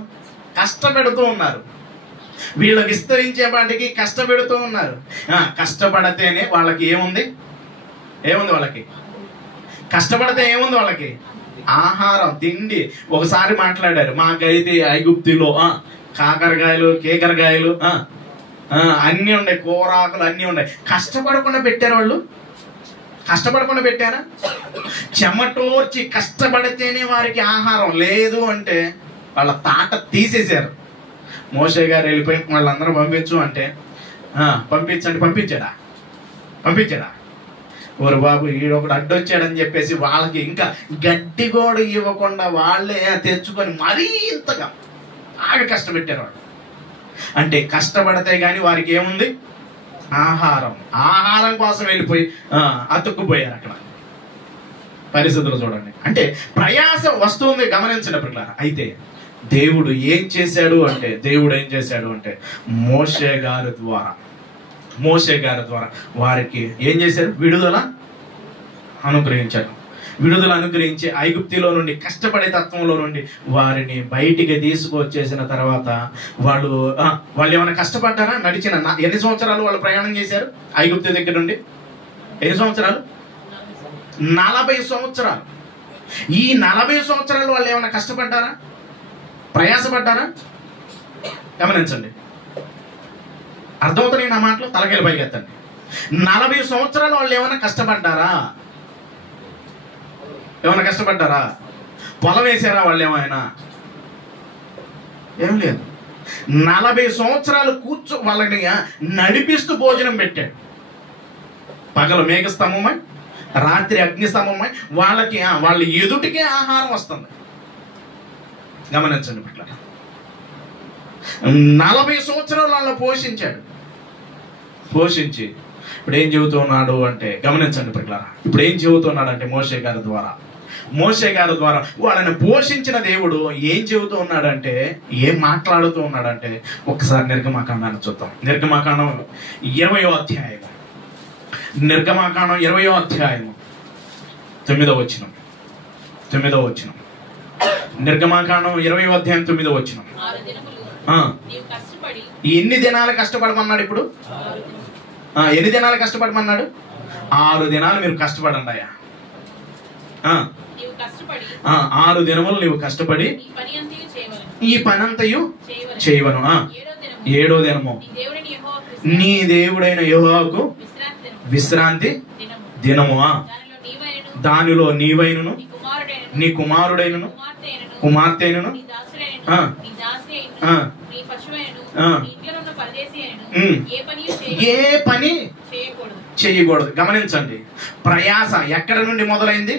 కష్టపెడుతూ ఉన్నారు. కష్టపడితేనే వాళ్ళకి ఏముంది? ఏముంది వాళ్ళకి? కష్టపడితే ఏముంది వాళ్ళకి? ఆహారం, తిండి. ఒకసారి మాట్లాడారు, మాకైతే ఐగుప్తులో కాకరకాయలు, కేకరకాయలు అన్నీ ఉన్నాయి, కూరాకులు అన్నీ ఉన్నాయి. కష్టపడకుండా పెట్టారు వాళ్ళు? కష్టపడకుండా పెట్టారా? చెమటోర్చి కష్టపడితేనే వారికి ఆహారం. లేదు అంటే వాళ్ళ తాట తీసేశారు. మోషే గారు వెళ్ళిపోయి వాళ్ళందరూ పంపించు అంటే పంపించండి. పంపించాడా? ఓరు బాబు, ఈడొకడు అడ్డొచ్చాడని చెప్పేసి వాళ్ళకి ఇంకా గడ్డి కూడా ఇవ్వకుండా వాళ్ళే తెచ్చుకొని మరీ ఇంతగా బాగా కష్టపెట్టారు వాళ్ళు. అంటే కష్టపడితే గాని వారికి ఏముంది? ఆహారం కోసం వెళ్ళిపోయి అతుక్కుపోయారు అక్కడ. పరిస్థితులు చూడండి. అంటే ప్రయాస వస్తుంది, గమనించండి పిల్లలారా. అయితే దేవుడు ఏం చేశాడు అంటే మోషే గారి ద్వారా వారికి ఏం చేశారు? విడుదల అనుగ్రహించి ఐగుప్తిలో నుండి, కష్టపడే తత్వంలో నుండి వారిని బయటికి తీసుకొచ్చేసిన తర్వాత వాళ్ళు ఏమైనా కష్టపడ్డారా? నడిచిన ఎన్ని సంవత్సరాలు వాళ్ళు ప్రయాణం చేశారు ఐగుప్తు దగ్గర నుండి? ఎన్ని సంవత్సరాలు? 40 సంవత్సరాలు. ఈ 40 సంవత్సరాలు వాళ్ళు ఏమైనా కష్టపడ్డారా? ప్రయాసపడ్డారా? గమనించండి. అర్థమవుతున్నాయి నా మాటలు? తలకాయలు పైకి ఎత్తండి. 40 సంవత్సరాలు వాళ్ళు ఏమైనా కష్టపడ్డారా? పొలం వేసారా వాళ్ళు ఏమైనా? ఏం లేదు. 40 సంవత్సరాలు వాళ్ళని నడిపిస్తూ భోజనం పెట్టాడు. పగలు మేఘస్తంభమై, రాత్రి అగ్నిస్తంభమై వాళ్ళ ఎదుటికే ఆహారం వస్తుంది. గమనించండి పట్ల. 40 సంవత్సరాలు వాళ్ళని పోషించి ఇప్పుడు ఏం చెబుతున్నాడు అంటే, గమనించండి పిల్లలారా, ఇప్పుడు ఏం చెబుతున్నాడు అంటే మోషే గారి ద్వారా వాళ్ళని పోషించిన దేవుడు ఏం చెబుతూ ఉన్నాడంటే, ఏం మాట్లాడుతూ ఉన్నాడంటే, ఒకసారి నిర్గమాకాండాన్ని చూద్దాం. నిర్గమాకాండం 20వ అధ్యాయం 9వ వచనం. నిర్గమాకాండం 20వ అధ్యాయం 9వ వచనం. ఎన్ని దినాలు కష్టపడమన్నాడు? ఇప్పుడు ఎన్ని దినాలు కష్టపడమన్నాడు? 6 దినాలు మీరు కష్టపడండి అయ్యా. 6 దినములు నీవు కష్టపడి ఈ పనంతయు చేయవను. 7వ దినము నీ దేవుడైన యెహోవాకు విశ్రాంతి దినము. దానిలో నీవైనను, నీ కుమారుడైనను, కుమార్తెను, ఏ పని చేయకూడదు. గమనించండి, ప్రయాస ఎక్కడ నుండి మొదలైంది?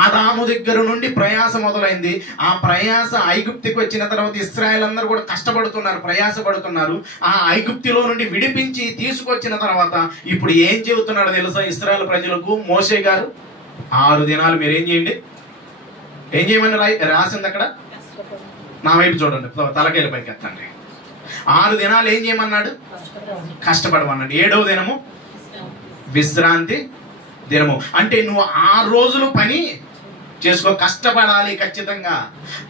ఆదాము దగ్గర నుండి ప్రయాస మొదలైంది. ఆ ప్రయాస ఐగుప్తికి వచ్చిన తర్వాత ఇశ్రాయేల్ అందరూ కూడా కష్టపడుతున్నారు, ప్రయాసపడుతున్నారు. ఆ ఐగుప్తిలో నుండి విడిపించి తీసుకొచ్చిన తర్వాత ఇప్పుడు ఏం చెబుతున్నాడో తెలుసా ఇశ్రాయేల్ ప్రజలకు మోషే గారు? 6 దినాలు మీరు ఏం చేయండి? ఏం చేయమని రాసింది అక్కడ? నా వైపు చూడండి, తలకాయల పైకి ఎత్తండి. 6 దినాలు ఏం చేయమన్నాడు? కష్టపడమన్నాడు. 7వ దినము విశ్రాంతి దినము. అంటే నువ్వు 6 రోజులు పని చేసుకో, కష్టపడాలి ఖచ్చితంగా.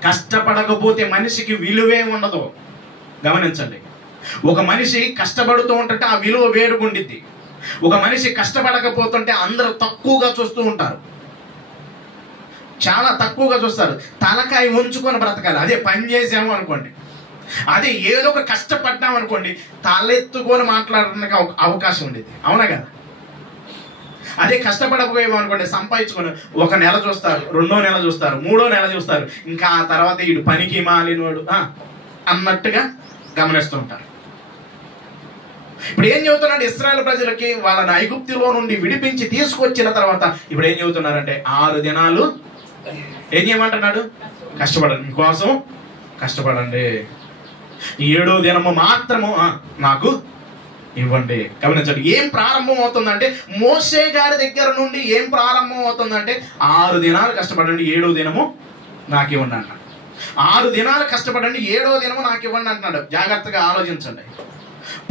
కష్టపడకపోతే మనిషికి విలువే ఉండదు. గమనించండి, ఒక మనిషి కష్టపడుతూ ఉంటే ఆ విలువ వేరుగుండిద్ది. ఒక మనిషి కష్టపడకపోతుంటే అందరూ తక్కువగా చూస్తూ ఉంటారు, చాలా తక్కువగా చూస్తారు. తలకాయ ఉంచుకొని బ్రతకాలి. అదే పని చేసాము అనుకోండి, అదే ఏదో ఒక కష్టపడ్డాం అనుకోండి, తలెత్తుకొని మాట్లాడడానికి అవకాశం ఉండేది. అవునా కదా? అదే కష్టపడకపోయాము అనుకోండి, సంపాదించుకొని 1 నెల చూస్తారు, 2వ నెల చూస్తారు, 3వ నెల చూస్తారు, ఇంకా ఆ తర్వాత వీడు పనికి మాలినవాడు అన్నట్టుగా గమనిస్తూ ఉంటారు. ఇప్పుడు ఏం చెబుతున్నాడు ఇశ్రాయేల్ ప్రజలకి? వాళ్ళని ఐగుప్తులో నుండి విడిపించి తీసుకొచ్చిన తర్వాత ఇప్పుడు ఏం చెబుతున్నారంటే 6 దినాలు ఏం చేయమంటున్నాడు? కష్టపడండి, మీకోసం కష్టపడండి. 7వ దినము మాత్రము నాకు ఇవ్వండి. గమనించండి, ఏం ప్రారంభం అవుతుందంటే మోషే గారి దగ్గర నుండి ఏం ప్రారంభం అవుతుందంటే 6 దినాలు కష్టపడండి, 7వ దినము నాకు ఇవ్వండి అన్నాడు. 6 దినాలు కష్టపడండి, 7వ దినము నాకు ఇవ్వండి అంటున్నాడు. జాగ్రత్తగా ఆలోచించండి.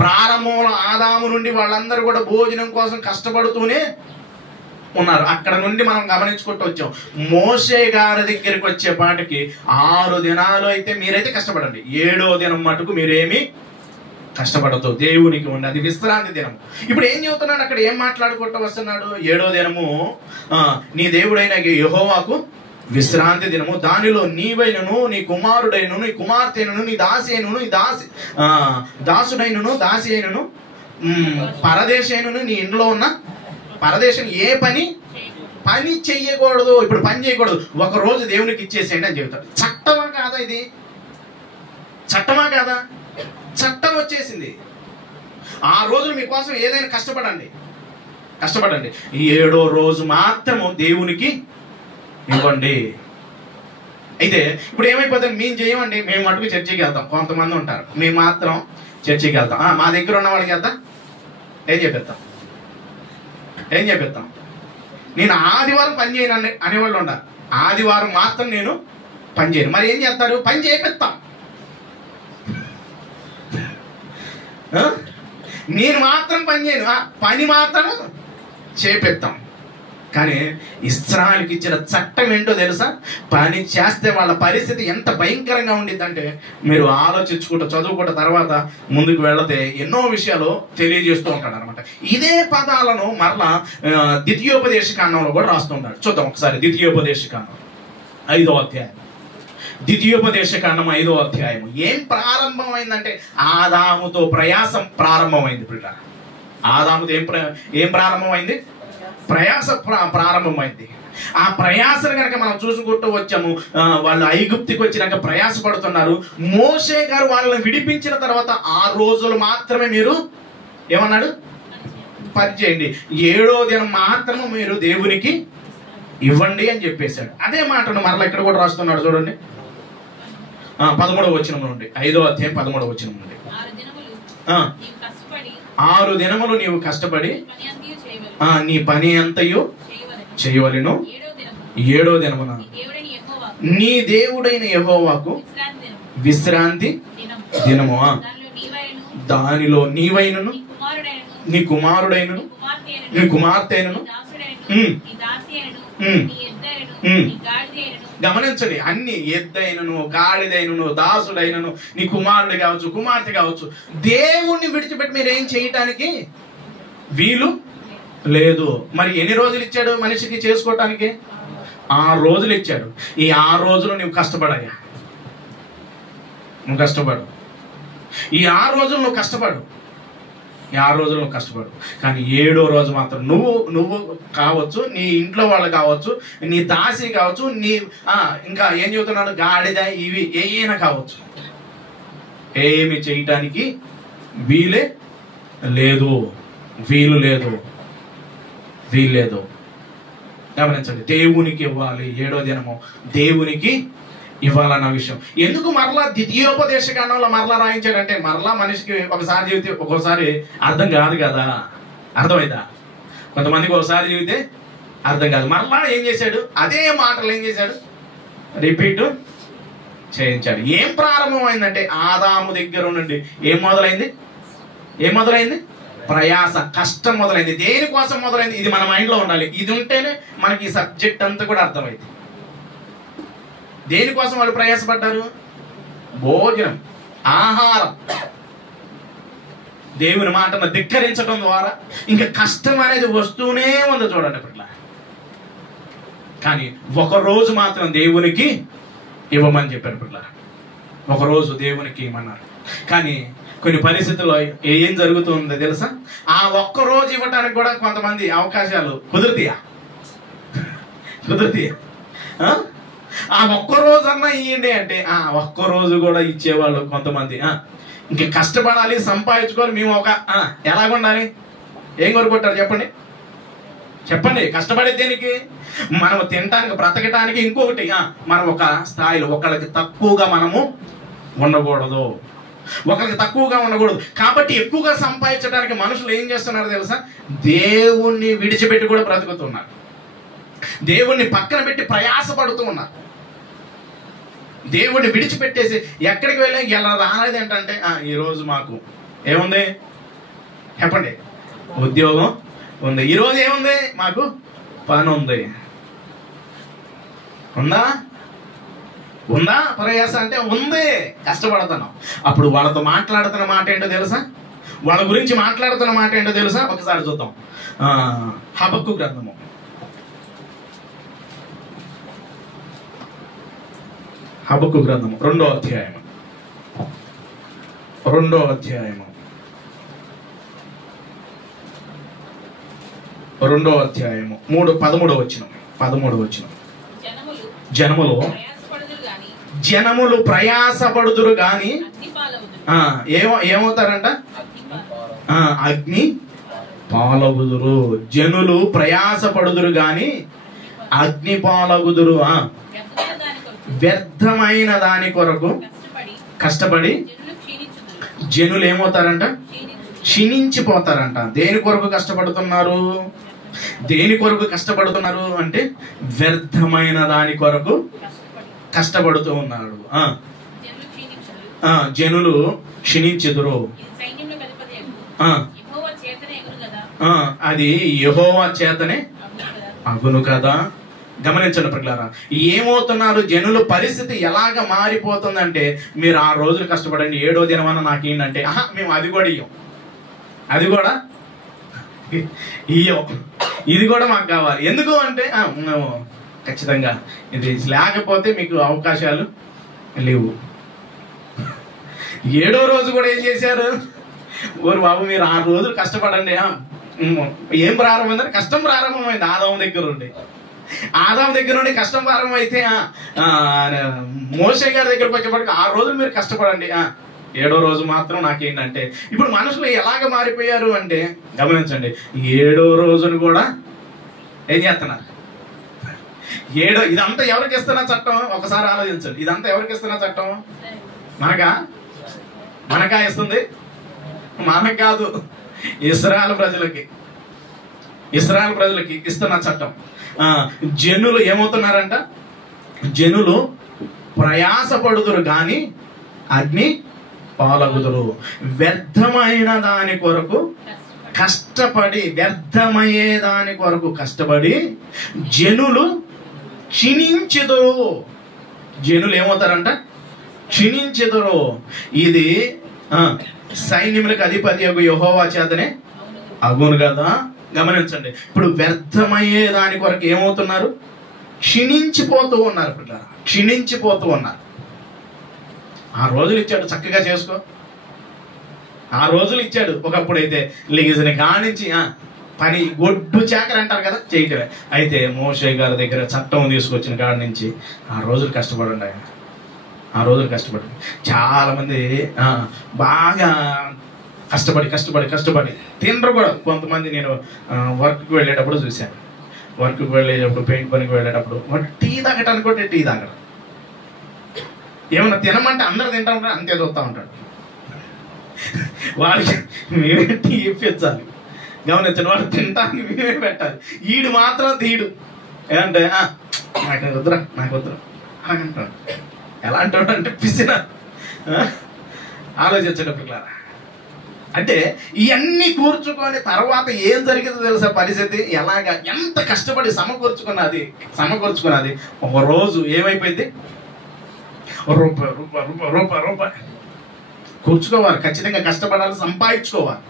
ప్రారంభంలో ఆదాము నుండి వాళ్ళందరూ కూడా భోజనం కోసం కష్టపడుతూనే ఉన్నారు. అక్కడ నుండి మనం గమనించుకుంటూ వచ్చాం. మోషే గారి దగ్గరికి వచ్చేపాటికి 6 దినాలు అయితే మీరైతే కష్టపడండి, 7వ దినం మటుకు మీరేమి కష్టపడదు, దేవునికి ఉండి అది విశ్రాంతి దినము. ఇప్పుడు ఏం చెబుతున్నాడు అక్కడ, ఏం మాట్లాడుకుంటూ వస్తున్నాడు? 7వ దినము నీ దేవుడైన యెహోవాకు విశ్రాంతి దినము, దానిలో నీవైనను నీ కుమారుడైనను నీ కుమార్తెను నీ దాసి అయినను నీ దాసుడైనను దాసి అయినను పరదేశి అయినను నీ ఇంట్లో ఉన్న పరదేశం ఏ పని చెయ్యకూడదు. ఇప్పుడు పని చేయకూడదు, ఒక రోజు దేవునికి ఇచ్చేసేయండి అని చెబుతాడు. చట్టమా కాదా ఇది? చట్టమా కాదా? చట్టం వచ్చేసింది. ఆ రోజులు మీకోసం ఏదైనా కష్టపడండి. 7వ రోజు మాత్రము దేవునికి ఇవ్వండి. అయితే ఇప్పుడు ఏమైపోతుంది, మేము చేయమండి, మేము మటుకు చర్చికి వెళ్తాం. కొంతమంది ఉంటారు, మేము మాత్రం చర్చికి వెళ్తాం. మా దగ్గర ఉన్న వాళ్ళకి వెళ్తాం, ఏం చెప్పేస్తాం. నేను ఆదివారం పని చేయను అనేవాళ్ళు ఉండాలి. ఆదివారం మాత్రం నేను పని చేయను. మరి ఏం చేస్తారు? పని చేపిస్తాం. నేను మాత్రం పని చేయను, పని మాత్రం చేపిస్తాం. కానీ ఇశ్రాయేలుకి ఇచ్చిన చట్టం ఏంటో తెలుసా? పని చేస్తే వాళ్ళ పరిస్థితి ఎంత భయంకరంగా ఉండిద్దంటే మీరు ఆలోచించుకుంటూ చదువుకుంటూ తర్వాత ముందుకు వెళితే ఎన్నో విషయాలు తెలియజేస్తూ ఉంటాడు అనమాట. ఇదే పదాలను మరలా ద్వితీయోపదేశకాండంలో కూడా రాస్తుంటాడు. చూద్దాం ఒకసారి. ద్వితీయోపదేశకాండం 5వ అధ్యాయం. ద్వితీయోపదేశకాండం 5వ అధ్యాయం. ఏం ప్రారంభమైందంటే ఆదాముతో ప్రయాసం ప్రారంభమైంది. పిల్ల ఆదాముతో ఏం ప్రారంభమైంది? ప్రయాస ప్రారంభమైంది. ఆ ప్రయాసను కనుక మనం చూసుకుంటూ వచ్చాము. వాళ్ళు ఐగుప్తికి వచ్చినాక ప్రయాస పడుతున్నారు. మోషే గారు వాళ్ళని విడిపించిన తర్వాత 6 రోజులు మాత్రమే మీరు ఏమన్నాడు? పని చేయండి, 7వ దినం మాత్రమే మీరు దేవునికి ఇవ్వండి అని చెప్పేశాడు. అదే మాటను మరలా ఇక్కడ కూడా రాస్తున్నాడు చూడండి. 13వ వచనం నుండి, 5వ అధ్యాయం 13వ వచనం నుండి. 6 దినములు నీవు కష్టపడి నీ పని అంతయు చేయవలెను. 7వ దినమున నీ దేవుడైన యెహోవాకు విశ్రాంతి దినము, దానిలో నీవైనను నీ కుమారుడైనను నీ కుమార్తెను. గమనించండి, అన్ని ఎద్దైనను గాడిదైనను దాసుడైనను నీ కుమారుడు కావచ్చు కుమార్తె కావచ్చు, దేవుణ్ణి విడిచిపెట్టి మీరు ఏం చేయటానికి వీలు లేదు. మరి ఎన్ని రోజులు ఇచ్చాడు మనిషికి చేసుకోవటానికి? 6 రోజులు ఇచ్చాడు. ఈ 6 రోజులు నువ్వు కష్టపడయ్యా, నువ్వు కష్టపడు. ఈ 6 రోజులు నువ్వు కష్టపడు, ఈ 6 రోజులు నువ్వు కష్టపడు. కానీ 7వ రోజు మాత్రం నువ్వు కావచ్చు, నీ ఇంట్లో వాళ్ళు కావచ్చు, నీ దాసి కావచ్చు, నీ ఇంకా ఏం చెబుతున్నాడు, గాడిద, ఇవి ఏమైనా కావచ్చు, ఏమి చేయటానికి వీలు లేదు. గమనించండి, దేవునికి ఇవ్వాలి. 7వ దినము దేవునికి ఇవ్వాలన్న విషయం ఎందుకు మరలా ద్వితీయోపదేశకాండంలో మరలా రాయించాడంటే, మరలా మనిషికి ఒకసారి చెబితే ఒక్కోసారి అర్థం కాదు కదా. అర్థమైందా? కొంతమందికి ఒకసారి చెబితే అర్థం కాదు. మరలా ఏం చేశాడు? అదే మాటలు ఏం చేశాడు? రిపీట్ చేయించాడు. ఏం ప్రారంభమైందంటే ఆదాము దగ్గర నుండి ఏం మొదలైంది? ప్రయాస, కష్టం మొదలైంది. దేనికోసం మొదలైంది? ఇది మన మైండ్లో ఉండాలి. ఇది ఉంటేనే మనకి ఈ సబ్జెక్ట్ అంతా కూడా అర్థమైంది. దేనికోసం వాళ్ళు ప్రయాసపడ్డారు? భోజనం, ఆహారం. దేవుని మాటను ధిక్కరించడం ద్వారా ఇంకా కష్టం అనేది వస్తూనే ఉంది చూడండి ఇట్లా. కానీ ఒక రోజు మాత్రం దేవునికి ఇవ్వమని చెప్పారు పిల్లలు. ఒక రోజు దేవునికి ఇవ్వమన్నారు. కానీ కొన్ని పరిస్థితుల్లో ఏం జరుగుతుందో తెలుసా? ఆ ఒక్క రోజు ఇవ్వటానికి కూడా కొంతమంది అవకాశాలు కుదురుతాయా? ఆ ఒక్క రోజన్నా ఇవ్వండి అంటే ఆ ఒక్క రోజు కూడా ఇచ్చేవాళ్ళు కొంతమంది. ఇంక కష్టపడాలి, సంపాదించుకోవాలి, మేము ఎలాగుండాలి? ఏం కోరుకుంటారు చెప్పండి. కష్టపడే దేనికి? మనం తినటానికి, బ్రతకటానికి. ఇంకొకటి, మనం ఒక స్థాయిలో ఒకళ్ళకి తక్కువగా మనము ఉండకూడదు. కాబట్టి ఎక్కువగా సంపాదించడానికి మనుషులు ఏం చేస్తున్నారు తెలుసా? దేవుణ్ణి విడిచిపెట్టి కూడా బ్రతుకుతున్నారు. దేవుణ్ణి పక్కన పెట్టి ప్రయాసపడుతూ ఉన్నారు. దేవుణ్ణి విడిచిపెట్టేసి ఎక్కడికి వెళ్ళి ఎలా రాలేదు ఏంటంటే, ఈరోజు మాకు ఏముంది చెప్పండి? ఉద్యోగం ఉంది. ఈరోజు ఏముంది? మాకు పని ఉంది. ఉందా? ఉందా ప్రయాస అంటే ఉంది, కష్టపడుతున్నాం. అప్పుడు వాళ్ళతో మాట్లాడుతున్న మాట ఏంటో తెలుసా? వాళ్ళ గురించి మాట్లాడుతున్న మాట ఏంటో తెలుసా? ఒకసారి చూద్దాం. హబక్కు గ్రంథము, హబక్కు గ్రంథము 2వ అధ్యాయము 2వ అధ్యాయము 2వ అధ్యాయము 13వ వచనం. జనములు ప్రయాసపడుదురు గాని ఏమవుతారంట? అగ్ని పాలగుదురు. జనులు ప్రయాసపడుదురు గాని అగ్ని పాలగుదురు. వ్యర్థమైన దాని కొరకు కష్టపడి జనులు ఏమవుతారంట? క్షీణించిపోతారంట. దేని కొరకు కష్టపడుతున్నారు? దేని కొరకు కష్టపడుతున్నారు అంటే వ్యర్థమైన దాని కొరకు కష్టపడుతూ ఉన్నాడు. జనులు క్షీణించెదరు. అది యెహోవా చేతనే అగును కదా. గమనించండి ప్రియులారా, ఏమవుతున్నారు? జనుల పరిస్థితి ఎలాగ మారిపోతుందంటే, మీరు 6 రోజులు కష్టపడండి, 7వ దినమన్నా నాకేంటంటే మేము అది కూడా ఇయ్యం, అది కూడా ఇయ్యం, ఇది కూడా మాకు కావాలి. ఎందుకు అంటే మేము ఖచ్చితంగా ఇది లేకపోతే మీకు అవకాశాలు లేవు. 7వ రోజు కూడా ఏం చేశారు? ఓరు బాబు మీరు 6 రోజులు కష్టపడండి. ఏం ప్రారంభమైందని? కష్టం ప్రారంభమైంది ఆదాము దగ్గర నుండి. ఆదాము దగ్గర నుండి కష్టం ప్రారంభమైతే మోషే గారి దగ్గరకు వచ్చేప్పటికి 6 రోజులు మీరు కష్టపడండి, 7వ రోజు మాత్రం నాకేంటంటే. ఇప్పుడు మనుషులు ఎలాగ మారిపోయారు అంటే గమనించండి, 7వ రోజును కూడా ఏం చేస్తున్నారు? ఇదంతా ఎవరికి ఇస్తున్న చట్టం? ఒకసారి ఆలోచించండి. ఇదంతా ఎవరికి ఇస్తున్న చట్టం? మనకా ఇస్తుంది? మనకు కాదు, ఇశ్రాయేలు ప్రజలకి ఇస్తున్న చట్టం. జనులు ఏమవుతున్నారంట? జనులు ప్రయాసపడుదురు గాని అగ్ని పాలగుదురు. వ్యర్థమైన దాని కొరకు కష్టపడి, వ్యర్థమయ్యే దాని కొరకు కష్టపడి జనులు క్షీణించెదరు. జనులు ఏమవుతారంట? క్షీణించెదరు. ఇది సైన్యములకు అధిపతి యెహోవా చేతనే అగును కదా. గమనించండి, ఇప్పుడు వ్యర్థమయ్యే దాని కొరకు ఏమవుతున్నారు? క్షీణించిపోతూ ఉన్నారు. క్షీణించిపోతూ ఉన్నారు. 6 రోజులు ఇచ్చాడు, చక్కగా చేసుకో. 6 రోజులు ఇచ్చాడు. ఒకప్పుడు అయితే లిగిసిన కానించి పని గొడ్డు చాకరి అంటారు కదా, చేయటమే. అయితే మోషే గారి దగ్గర చట్టం తీసుకొచ్చిన కాడి నుంచి 6 రోజులు కష్టపడండి. ఆయన 6 రోజులు కష్టపడండి. చాలా మంది బాగా కష్టపడి తినరు కూడా. కొంతమంది నేను వర్క్కి వెళ్ళేటప్పుడు చూశాను. వర్క్కి వెళ్ళేటప్పుడు, పెయింట్ పనికి వెళ్ళేటప్పుడు వాడు టీ తాగటానికి కూడా టీ తాగడు. ఏమన్నా తినమంటే అందరు తింటా ఉంటాడు, అంతే చూస్తూ ఉంటాడు. వాడికి మేమే టీ ఇప్పించాలి. గమనించండి, వాడు తింటానికి మేమే పెట్టాలి. ఈడు మాత్రం తీడు. ఏమంటే నాకు వద్దురా అలాగంటాడు. ఎలా అంటాడు అంటే పిసిన. ఆలోచించండి పిల్లరా. అంటే ఇవన్నీ కూర్చుకొని తర్వాత ఏం జరిగిందో తెలుసా పరిస్థితి? ఎలాగా ఎంత కష్టపడి సమకూర్చుకున్నది ఒక రోజు ఏమైపోయింది? రూపాయి కూర్చుకోవాలి. ఖచ్చితంగా కష్టపడాలి, సంపాదించుకోవాలి.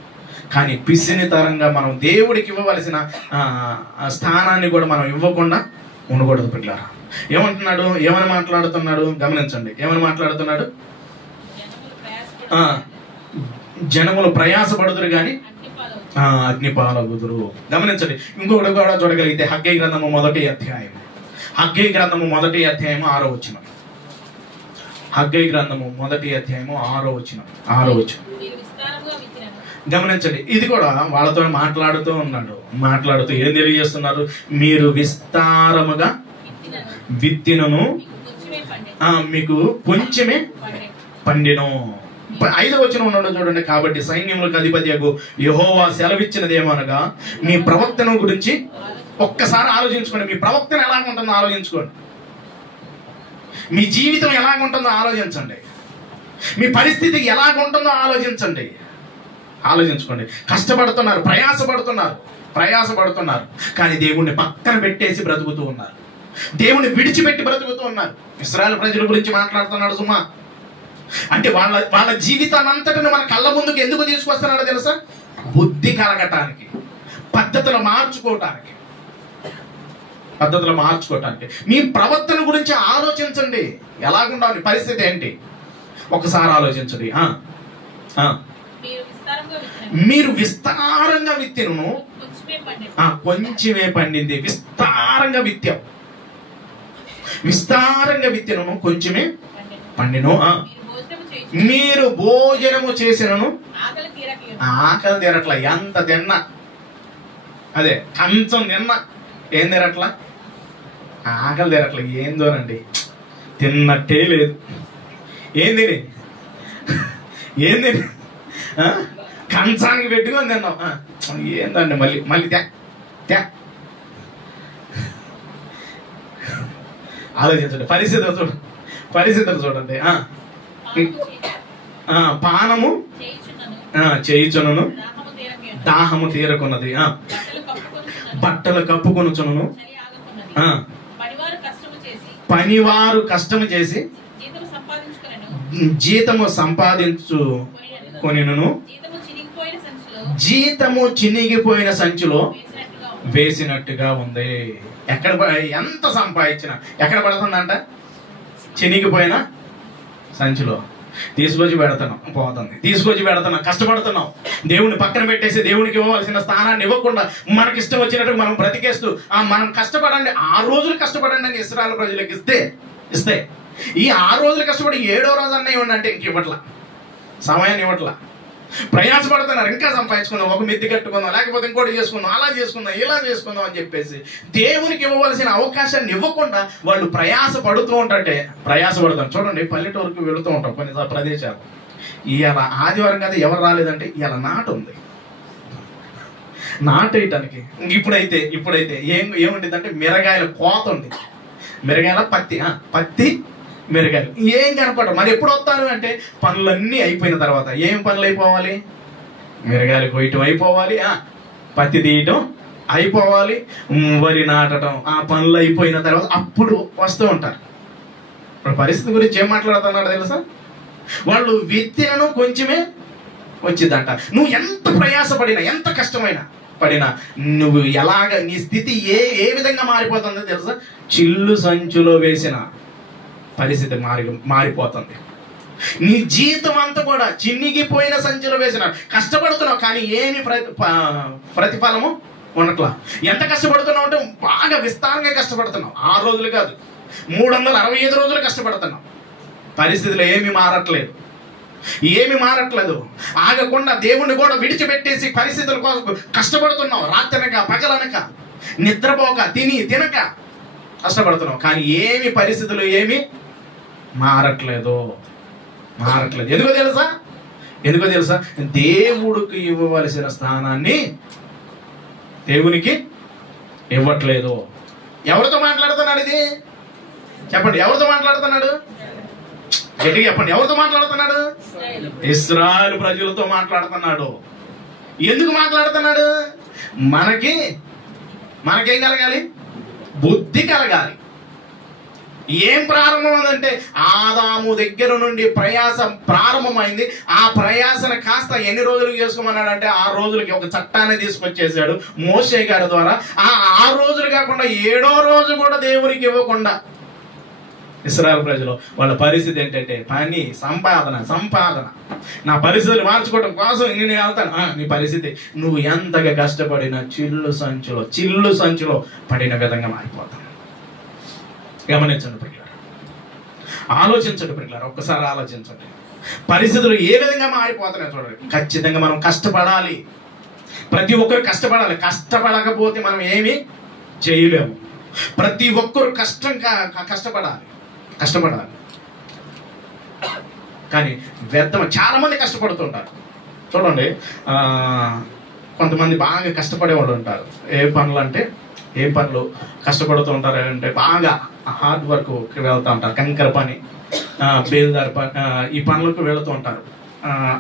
కానీ పిసినితరంగా మనం దేవుడికి ఇవ్వవలసిన స్థానాన్ని కూడా మనం ఇవ్వకుండా ఉండకూడదు పిల్లరా. ఏమంటున్నాడు? ఏమని మాట్లాడుతున్నాడు? గమనించండి, ఏమని మాట్లాడుతున్నాడు? జనములు ప్రయాసపడుదురు గాని అగ్ని పాలగుదురు. గమనించండి, ఇంకొకటి కూడా చూడగలిగితే హగ్గై గ్రంథము 1వ అధ్యాయం 6వ వచనం. హగ్గై గ్రంథము 1వ అధ్యాయము 6వ వచనం. గమనించండి, ఇది కూడా వాళ్ళతో మాట్లాడుతూ ఏం తెలియజేస్తున్నారు? మీరు విస్తారముగా విత్తినను మీకు కొంచెమే పండిను. 5వ వచనం ఉన్నాడు చూడండి. కాబట్టి సైన్యములకు అధిపతి యెహోవా సెలవిచ్చినదేమనగా మీ ప్రవక్తను గురించి ఒక్కసారి ఆలోచించుకోండి. మీ ప్రవక్తను ఎలాగుంటుందో ఆలోచించుకోండి. మీ జీవితం ఎలాగుంటుందో ఆలోచించండి. మీ పరిస్థితి ఎలాగుంటుందో ఆలోచించుకోండి. కష్టపడుతున్నారు, ప్రయాసపడుతున్నారు, కానీ దేవుణ్ణి పక్కన పెట్టేసి బ్రతుకుతూ ఉన్నారు. దేవుని విడిచిపెట్టి బ్రతుకుతూ ఉన్నారు. ఇశ్రాయేలు ప్రజల గురించి మాట్లాడుతున్నాడు సుమా. అంటే వాళ్ళ జీవితాన్ని అంతటిని మన కళ్ళ ముందుకు ఎందుకు తీసుకొస్తున్నాడో తెలుసా? బుద్ధి కలగటానికి, పద్ధతులు మార్చుకోవటానికి. మీ ప్రవర్తన గురించి ఆలోచించండి. ఎలాగుండాలి, పరిస్థితి ఏంటి ఒకసారి ఆలోచించండి. మీరు విస్తారంగా విత్తిను, కొంచెమే పండింది. విస్తారంగా విత్తిను, కొంచెమే పండిను. మీరు భోజనము చేసినను ఆకలి తీరట్లా. ఎంత తిన్నా, అదే కంచం తిన్నా ఏం తీరట్లా, ఆకలి తీరట్లా. ఏందోనండి, తిన్నట్టే లేదు. ఏంది కంచానికి పెట్టుకొని తిన్నాం. ఏందండి మళ్ళీ త్యా ఆలోచించండి. పరిస్థితులు చూడండి. పానము చేయుచును, దాహము తీరకున్నది. బట్టలు కప్పుకొనుచును, పనివారు కష్టము చేసి జీతము సంపాదించుకొనిను, జీతము చినిగిపోయిన సంచిలో వేసినట్టుగా ఉంది. ఎంత సంపాదించినా ఎక్కడ పడుతుందంట? చినిగిపోయిన సంచిలో. తీసుకొచ్చి పెడుతున్నాం, పోతుంది. తీసుకొచ్చి పెడుతున్నాం, కష్టపడుతున్నాం. దేవుని పక్కన పెట్టేసి దేవునికి ఇవ్వవలసిన స్థానాన్ని ఇవ్వకుండా మనకి ఇష్టం వచ్చినట్టు మనం బ్రతికేస్తూ మనం కష్టపడండి, 6 రోజులు కష్టపడండి అని ఇశ్రాయేలు ప్రజలకు ఇస్తే ఈ 6 రోజులు కష్టపడి 7వ రోజు అన్న ఇవ్వండి అంటే ఇంక ఇవ్వట్లా, సమయాన్ని ఇవ్వట్లా. ప్రయాసపడుతున్నారు, ఇంకా సంపాదించుకుందాం, ఒక మిద్ది కట్టుకుందాం, లేకపోతే ఇంకోటి చేసుకుందాం, అలా చేసుకుందాం, ఇలా చేసుకుందాం అని చెప్పేసి దేవునికి ఇవ్వవలసిన అవకాశాన్ని ఇవ్వకుండా వాళ్ళు ప్రయాసపడతారు. చూడండి, పల్లెటూరుకు వెళుతూ ఉంటాం కొన్ని ప్రదేశాలు. ఇవాళ ఆదివారం కదా, ఎవరు రాలేదంటే ఇవాళ నాటు ఉంది. నాటు వేయటానికి ఇప్పుడైతే ఏముంటుందంటే మిరగాయల కోత ఉంది. మిరగాయల పత్తి మిరగాయలు ఏం కనపడరు. మరి ఎప్పుడు వస్తారు అంటే పనులన్నీ అయిపోయిన తర్వాత. ఏం పనులు అయిపోవాలి? మిరగాయలు కొయ్యటం అయిపోవాలి, పత్తి తీయటం అయిపోవాలి, వరి నాటడం, ఆ పనులు అయిపోయిన తర్వాత అప్పుడు వస్తూ ఉంటారు. ఇప్పుడు పరిస్థితి గురించి ఏం మాట్లాడుతున్నాడు తెలుసా? వాళ్ళు విత్తినను కొంచెమే వచ్చిందంట. నువ్వు ఎంత ప్రయాసపడినా, ఎంత కష్టమైనా పడినా, నువ్వు నీ స్థితి ఏ విధంగా మారిపోతుందో తెలుసా? చిల్లు సంచులో వేసిన పరిస్థితి మారిపోతుంది. నీ జీవితం అంతా కూడా చిన్నిగిపోయిన సంచిలో వేసిన. కష్టపడుతున్నావు కానీ ఏమి ప్రతిఫలము ఉండట్లా. ఎంత కష్టపడుతున్నావు అంటే బాగా విస్తారంగా కష్టపడుతున్నావు. 6 రోజులు కాదు, 365 రోజులు కష్టపడుతున్నావు. పరిస్థితులు ఏమి మారట్లేదు. ఆగకుండా దేవుణ్ణి కూడా విడిచిపెట్టేసి పరిస్థితుల కోసం కష్టపడుతున్నావు. రాత్రనక పగలనక నిద్రపోక తినక కష్టపడుతున్నావు. కానీ పరిస్థితులు ఏమి మారట్లేదు. ఎందుకో తెలుసా? దేవుడికి ఇవ్వవలసిన స్థానాన్ని దేవునికి ఇవ్వట్లేదు. ఎవరితో మాట్లాడుతున్నాడు ఇది? చెప్పండి, ఎవరితో మాట్లాడుతున్నాడు? గట్టిగా చెప్పండి, ఎవరితో మాట్లాడుతున్నాడు? ఇశ్రాయేలు ప్రజలతో మాట్లాడుతున్నాడు. ఎందుకు మాట్లాడుతున్నాడు? మనకేం కలగాలి? బుద్ధి కలగాలి. ఏం ప్రారంభమైందంటే ఆదాము దగ్గర నుండి ప్రయాసం ప్రారంభమైంది. ఆ ప్రయాసను కాస్త ఎన్ని రోజులు చేసుకోమన్నాడంటే 6 రోజులకి ఒక చట్టాన్ని తీసుకొచ్చేసాడు మోషే గారి ద్వారా. ఆ 6 రోజులు కాకుండా 7వ రోజు కూడా దేవునికి ఇవ్వకుండా ఇశ్రాయేలు ప్రజలు వాళ్ళ పరిస్థితి ఏంటంటే పని, సంపాదన. నా పరిస్థితులు మార్చుకోవడం కోసం నేను వెళ్తాను. నీ పరిస్థితి నువ్వు ఎంతగా కష్టపడినా చిల్లు సంచులో పడిన విధంగా మారిపోతాను. గమనించండి ప్రియులారా, ఆలోచించండి ప్రియులారా, ఒక్కసారి ఆలోచించండి. పరిస్థితులు ఏ విధంగా మారిపోతున్నాయి చూడండి. ఖచ్చితంగా మనం కష్టపడాలి. ప్రతి ఒక్కరు కష్టపడాలి. కష్టపడకపోతే మనం ఏమీ చేయలేము. ప్రతి ఒక్కరు కష్టపడాలి. కానీ చాలా మంది కష్టపడుతుంటారు. చూడండి, కొంతమంది బాగా కష్టపడే వాళ్ళు ఉంటారు. ఏ పనులు కష్టపడుతూ ఉంటారు అంటే బాగా హార్డ్ వర్క్ వెళ్తూ ఉంటారు. కంకర పని, బేల్దారి పని, ఈ పనులకు వెళుతూ ఉంటారు.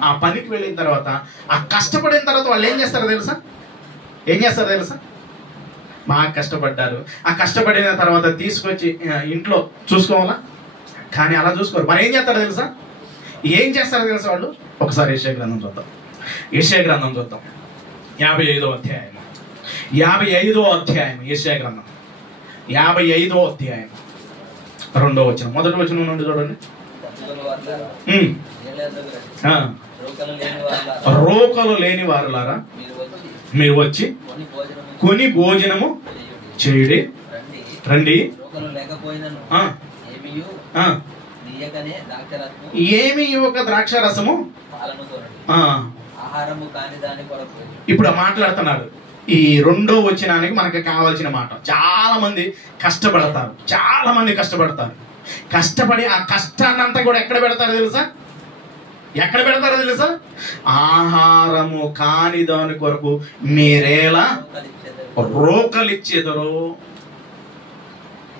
ఆ పనికి వెళ్ళిన తర్వాత, ఆ కష్టపడిన తర్వాత వాళ్ళు ఏం చేస్తారో తెలుసా? బాగా కష్టపడ్డారు. ఆ కష్టపడిన తర్వాత తీసుకొచ్చి ఇంట్లో చూసుకోవాలా, కానీ అలా చూసుకోరు. మరి ఏం చేస్తారో తెలుసా? ఏం చేస్తారో తెలుసా వాళ్ళు? ఒకసారి యెషయా గ్రంథం చూద్దాం. యెషయా గ్రంథం చూద్దాం, 55వ అధ్యాయం. 55వ అధ్యాయం యెషయా గ్రంథం, 55వ అధ్యాయం 2వ వచనం. మొదటి వచనం నుండి చూడండి. రోకలు లేని వారులారా మీరు వచ్చి కొని భోజనము చేయుడి, రండి. ఏమి ఒక ద్రాక్ష రసము ఇప్పుడు మాట్లాడుతున్నాడు. ఈ 2వ వచనానికి మనకు కావాల్సిన మాట. చాలా మంది కష్టపడతారు, చాలా మంది కష్టపడతారు. కష్టపడి ఆ కష్టాన్నంతా కూడా ఎక్కడ పెడతారో తెలుసా? ఎక్కడ పెడతారో తెలుసా? ఆహారము కాని దాని కొరకు మీరేలా రోకలిచ్చేదరు.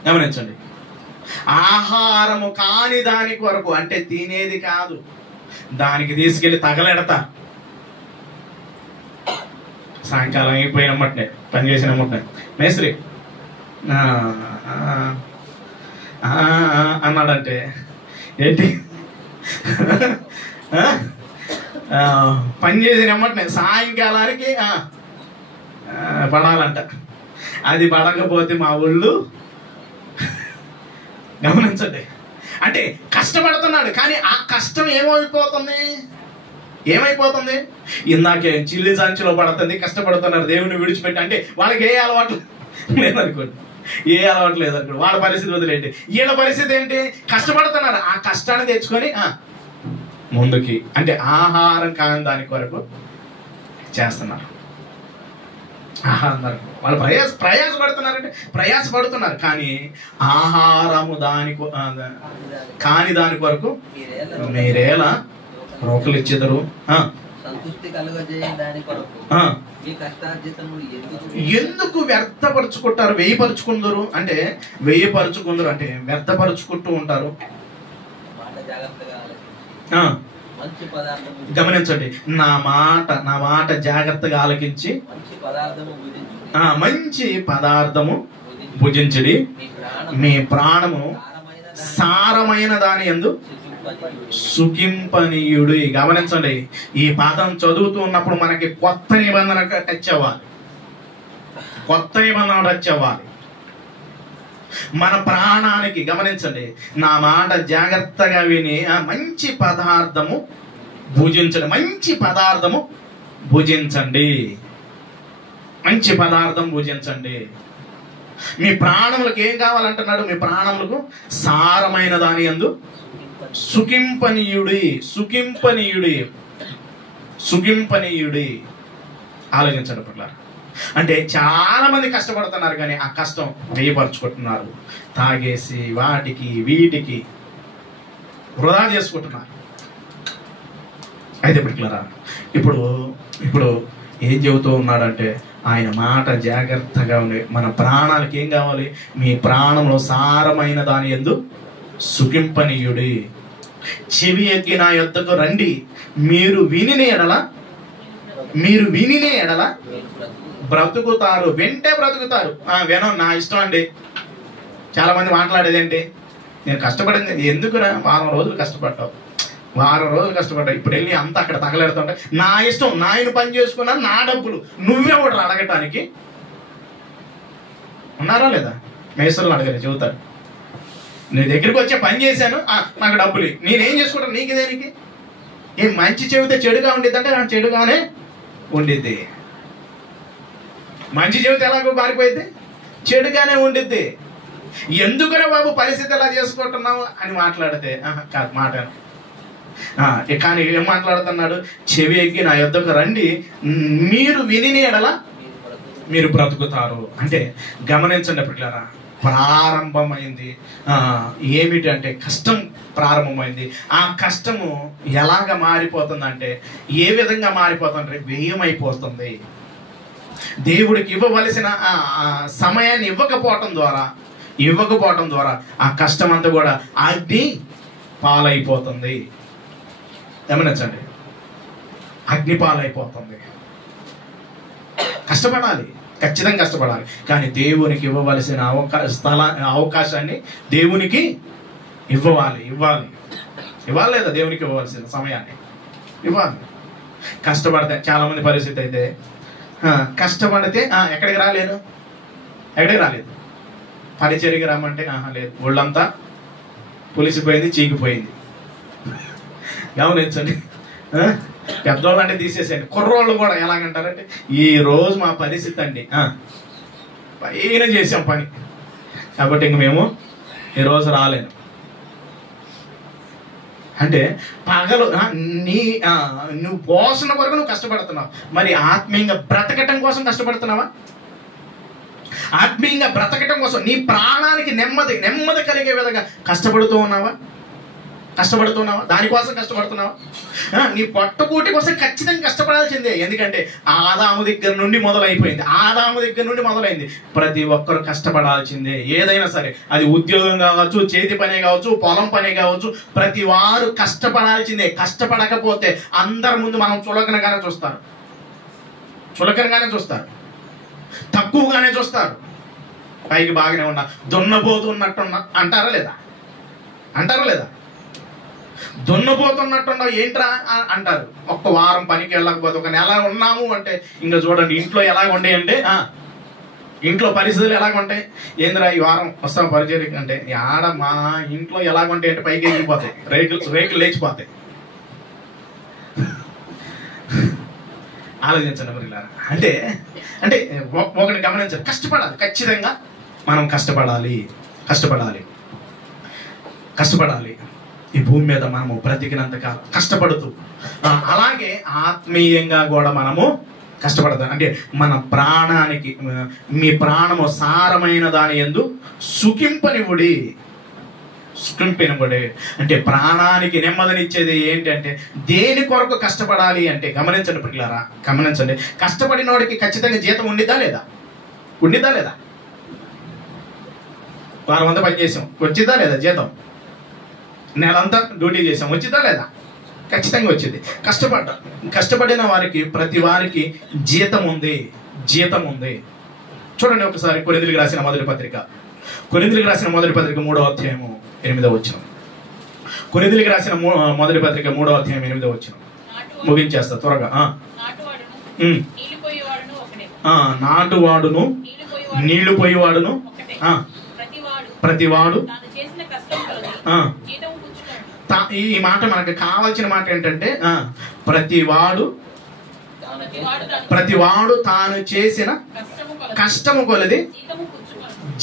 గమనించండి, ఆహారము కాని దాని కొరకు అంటే తినేది కాదు, దానికి తీసుకెళ్లి తగలెడతా. సాయంకాలం అయిపోయినమ్మటనే పని చేసినమ్మటనే మేస్త్రి అన్నాడంటే ఏంటి, పని చేసినమ్మటనే సాయంకాలానికి పడాలంట. అది పడకపోతే మా ఊళ్ళు. గమనించండి, అంటే కష్టపడుతున్నాడు, కానీ ఆ కష్టం ఏమైపోతుంది? ఇందాకే చిల్లి సంచిలో పడుతుంది, కష్టపడుతున్నారు దేవుడిని విడిచిపెట్టి. అంటే వాళ్ళకి ఏ అలవాట్లు లేదనుకోండి, వాళ్ళ పరిస్థితి వదిలేండి. వీళ్ళ పరిస్థితి ఏంటి? కష్టపడుతున్నారు, ఆ కష్టాన్ని తెచ్చుకొని ముందుకి, అంటే ఆహారం కాని దాని కొరకు చేస్తున్నారు. ఆహారం వాళ్ళు ప్రయాసపడుతున్నారు, కానీ ఆహారము కాని దాని కొరకు మీరేలా రోకలు ఇచ్చేదరు. ఎందుకు వ్యర్థపరుచుకుంటారు? వేయపరుచుకుందరు అంటే వ్యర్థపరుచుకుంటూ ఉంటారు. గమనించండి, నా మాట జాగ్రత్తగా ఆలకించి మంచి పదార్థము భుజించడి, మీ ప్రాణము సారమైన దాని యందు సుఖింపనీయుడు. గమనించండి, ఈ పాఠం చదువుతూ ఉన్నప్పుడు మనకి కొత్త నిబంధన టచ్ అవ్వాలి. మన ప్రాణానికి. గమనించండి, నా మాట జాగ్రత్తగా విని మంచి పదార్థము భుజించండి. మంచి పదార్థం భుజించండి. మీ ప్రాణములకు ఏం కావాలంటున్నాడు? మీ ప్రాణములకు సారమైన దాని యందు సుఖింపనీయుడి. ఆలోచించండి పట్ల. అంటే చాలా మంది కష్టపడుతున్నారు, కానీ ఆ కష్టం వేయపరుచుకుంటున్నారు. తాగేసి వాటికి వీటికి వృధా చేసుకుంటున్నారు. అయితే పిట్లరా, ఇప్పుడు ఏం చెబుతూ ఉన్నాడంటే, ఆయన మాట జాగ్రత్తగా ఉంది. మన ప్రాణాలకి ఏం కావాలి? మీ ప్రాణంలో సారమైన దాని యందు సుఖింపనీయుడి. చెవి ఎక్కి నా యొద్దకు రండి, మీరు వినిన ఎడల బ్రతుకుతారు. వింటే బ్రతుకుతారు. వినం నా ఇష్టం అండి. చాలా మంది మాట్లాడేది ఏంటి? నేను కష్టపడింది ఎందుకురా? వారం రోజులు కష్టపడ్డావు. ఇప్పుడు వెళ్ళి అంతా అక్కడ తగలెడుతుంటే నా ఇష్టం, నాయన పని చేసుకున్నా, నా డబ్బులు, నువ్వెవడు అడగటానికి? ఉన్నారా లేదా? మేస్త్రులను అడగలే, చెబుతాడు. నీ దగ్గరికి వచ్చే పని చేశాను, నాకు డబ్బులు, నేనేం చేసుకుంటాను? నీకు దేనికి? ఏం మంచి చెబితే చెడుగా ఉండిద్ది అంటే నాకు చెడుగానే ఉండిద్ది. మంచి చెబితే ఎలాగో మారిపోయింది, చెడుగానే ఉండిద్ది. ఎందుకురా బాబు పరిస్థితి ఎలా చేసుకుంటున్నావు అని మాట్లాడితే కాదు మాట. కానీ ఏం మాట్లాడుతున్నాడు? చెవి ఎక్కి నా యొద్దకు రండి, మీరు విని ఎడల మీరు బ్రతుకుతారు. అంటే గమనించండి పిల్లరా, ప్రారంభమైంది ఏమిటంటే కష్టం ప్రారంభమైంది. ఆ కష్టము ఎలాగ మారిపోతుందంటే, ఏ విధంగా మారిపోతుందంటే వ్యయమైపోతుంది. దేవుడికి ఇవ్వవలసిన సమయాన్ని ఇవ్వకపోవటం ద్వారా ఆ కష్టం అంతా కూడా అగ్ని పాలైపోతుంది. గమనించండి, అగ్ని పాలైపోతుంది. కష్టపడాలి, ఖచ్చితంగా కష్టపడాలి. కానీ దేవునికి ఇవ్వవలసిన అవకాశాన్ని దేవునికి ఇవ్వాలి లేదా దేవునికి ఇవ్వవలసిన సమయాన్ని ఇవ్వాలి. కష్టపడితే చాలామంది పరిస్థితి అయితే కష్టపడితే ఎక్కడికి రాలేదు పరిచర్యకి రమ్మంటే లేదు, ఒళ్ళంతా పులిసిపోయింది, చీకిపోయింది. గమనించండి, పెద్దోళ్ళు అంటే తీసేసేయండి, కుర్రోళ్ళు కూడా ఎలాగంటారంటే ఈ రోజు మా పరిస్థితి అండి పైన చేసాం పని కాబట్టి ఇంక మేము ఈరోజు రాలేను అంటే పగలు నువ్వు పోషణ కొరకు నువ్వు కష్టపడుతున్నావు. మరి ఆత్మీయంగా బ్రతకటం కోసం కష్టపడుతున్నావా? ఆత్మీయంగా బ్రతకటం కోసం నీ ప్రాణానికి నెమ్మది కలిగే విధంగా కష్టపడుతున్నావా? దానికోసం కష్టపడుతున్నావా? నీ పొట్టకూటి కోసం ఖచ్చితంగా కష్టపడాల్సిందే. ఎందుకంటే ఆదాము దగ్గర నుండి మొదలైంది. ప్రతి ఒక్కరు కష్టపడాల్సిందే. ఏదైనా సరే, అది ఉద్యోగం కావచ్చు, చేతి పనే కావచ్చు, పొలం పనే కావచ్చు, ప్రతి వారు కష్టపడాల్సిందే. కష్టపడకపోతే అందరి ముందు మనం చులకనగానే చూస్తారు, తక్కువగానే చూస్తారు. పైకి బాగానే ఉన్నా దున్నపోతున్నట్టున్నా అంటారా లేదా? దున్నపోతున్నట్టున్నావు ఏంట్రా అంటారు. ఒక్క వారం పనికి వెళ్ళకపోతే, ఒక నెల ఉన్నాము అంటే ఇంకా చూడండి ఇంట్లో ఎలాగుంటాయి అంటే, ఇంట్లో పరిస్థితులు ఎలాగుంటాయి. ఏందిరా ఈ వారం వస్తాం పరిచర్యకి అంటే, ఆడ మా ఇంట్లో ఎలాగుంటాయి అంటే పైకి ఎగిరిపోతాయి, రేకులు లేచిపోతాయి. ఆలోచించండి మరి ఇలా. అంటే ఒకటి గమనించాలి, కష్టపడాలి. ఖచ్చితంగా మనం కష్టపడాలి. ఈ భూమి మీద మనము బ్రతికినంతగా కష్టపడుతూ, అలాగే ఆత్మీయంగా కూడా మనము కష్టపడతాం. అంటే మన ప్రాణానికి, మీ ప్రాణము సారమైన దాని యందు సుఖింపనివ్వుడి. అంటే ప్రాణానికి నెమ్మదినిచ్చేది ఏంటంటే దేని కొరకు కష్టపడాలి అంటే, గమనించండి పిల్లలారా, కష్టపడిన వాడికి ఖచ్చితంగా జీతం ఉండిద్దా లేదా? వారం అంతా పని చేసాం, వచ్చిద్దా లేదా జీతం? నెలంతా డ్యూటీ చేసాం, వచ్చిద్దా లేదా? ఖచ్చితంగా వచ్చింది. కష్టపడిన వారికి, ప్రతి వారికి జీతం ఉంది. చూడండి ఒకసారి కొరింథీయులకు రాసిన మొదటి పత్రిక 3వ అధ్యాయము 8వ వచనం. కొరింథీయులకు రాసిన మొదటి పత్రిక 3వ అధ్యాయం 8వ వచనం. ముగించేస్తా త్వరగా. నాటువాడును నీళ్లు పోయేవాడును ప్రతివాడు. ఈ మాట మనకు కావాల్సిన మాట ఏంటంటే, ప్రతివాడు తాను చేసిన కష్టము కొలది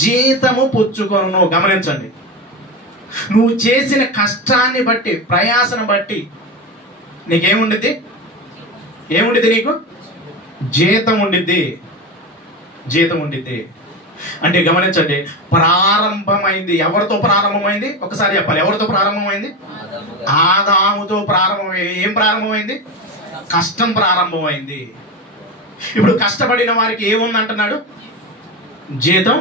జీతము పుచ్చుకొను. గమనించండి, నువ్వు చేసిన కష్టాన్ని బట్టి, ప్రయాసను బట్టి నీకేముండిద్ది? నీకు జీతం ఉండిద్ది. అంటే గమనించండి, ప్రారంభమైంది ఎవరితో ప్రారంభమైంది? ఒకసారి చెప్పాలి, ఎవరితో ప్రారంభమైంది? ఆదాముతో ప్రారంభమైంది. ఏం ప్రారంభమైంది? కష్టం ప్రారంభమైంది. ఇప్పుడు కష్టపడిన వారికి ఏముందంటున్నాడు? జీతం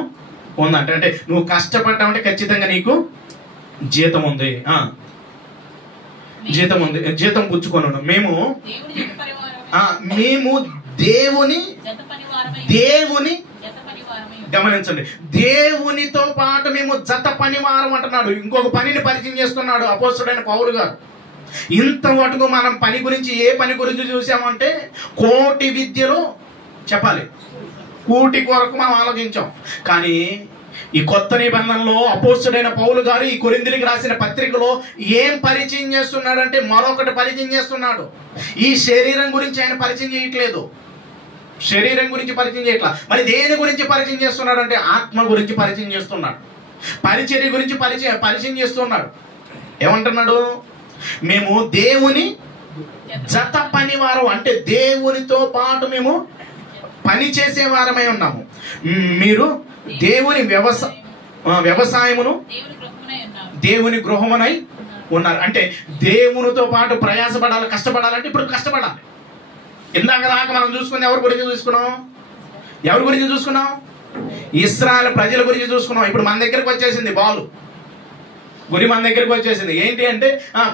ఉందంట. అంటే నువ్వు కష్టపడ్డావంటే ఖచ్చితంగా నీకు జీతం ఉంది. జీతం పుచ్చుకొను. మేము దేవుని గమనించండి, దేవునితో పాటు మేము జత పనివారం అంటున్నాడు. ఇంకొక పనిని పరిచయం చేస్తున్నాడు అపోస్తలుడైన పౌలు గారు. ఇంతవరకు మనం ఏ పని గురించి చూసామంటే, కోటి విద్యలో చెప్పాలి, కూటి కొరకు మనం ఆలోచించాం. కానీ ఈ కొత్త నిబంధనలో అపోస్తలుడైన పౌలు గారు ఈ కొరింథీయులకు రాసిన పత్రికలో ఏం పరిచయం చేస్తున్నాడంటే, మరొకటి పరిచయం చేస్తున్నాడు. ఈ శరీరం గురించి ఆయన పరిచయం చేయట్లేదు, మరి దేని గురించి పరిచయం చేస్తున్నాడు అంటే, ఆత్మ గురించి పరిచయం చేస్తున్నాడు, పరిచర్య గురించి పరిచయం చేస్తున్నాడు. ఏమంటున్నాడు? మేము దేవుని జత పనివారం, అంటే దేవునితో పాటు మేము పని చేసే వారమై ఉన్నాము. మీరు దేవుని వ్యవసాయమును దేవుని గృహమునై ఉన్నారు. అంటే దేవునితో పాటు ప్రయాసపడాలి, కష్టపడాలంటే ఇప్పుడు కష్టపడాలి. ఇందాక దాకా మనం చూసుకుంది ఎవరి గురించి చూసుకున్నాం? ఇశ్రాయేలు ప్రజల గురించి చూసుకున్నాం. ఇప్పుడు మన దగ్గరకు వచ్చేసింది బాలు, గురి మన దగ్గరకు వచ్చేసింది. ఏంటి అంటే,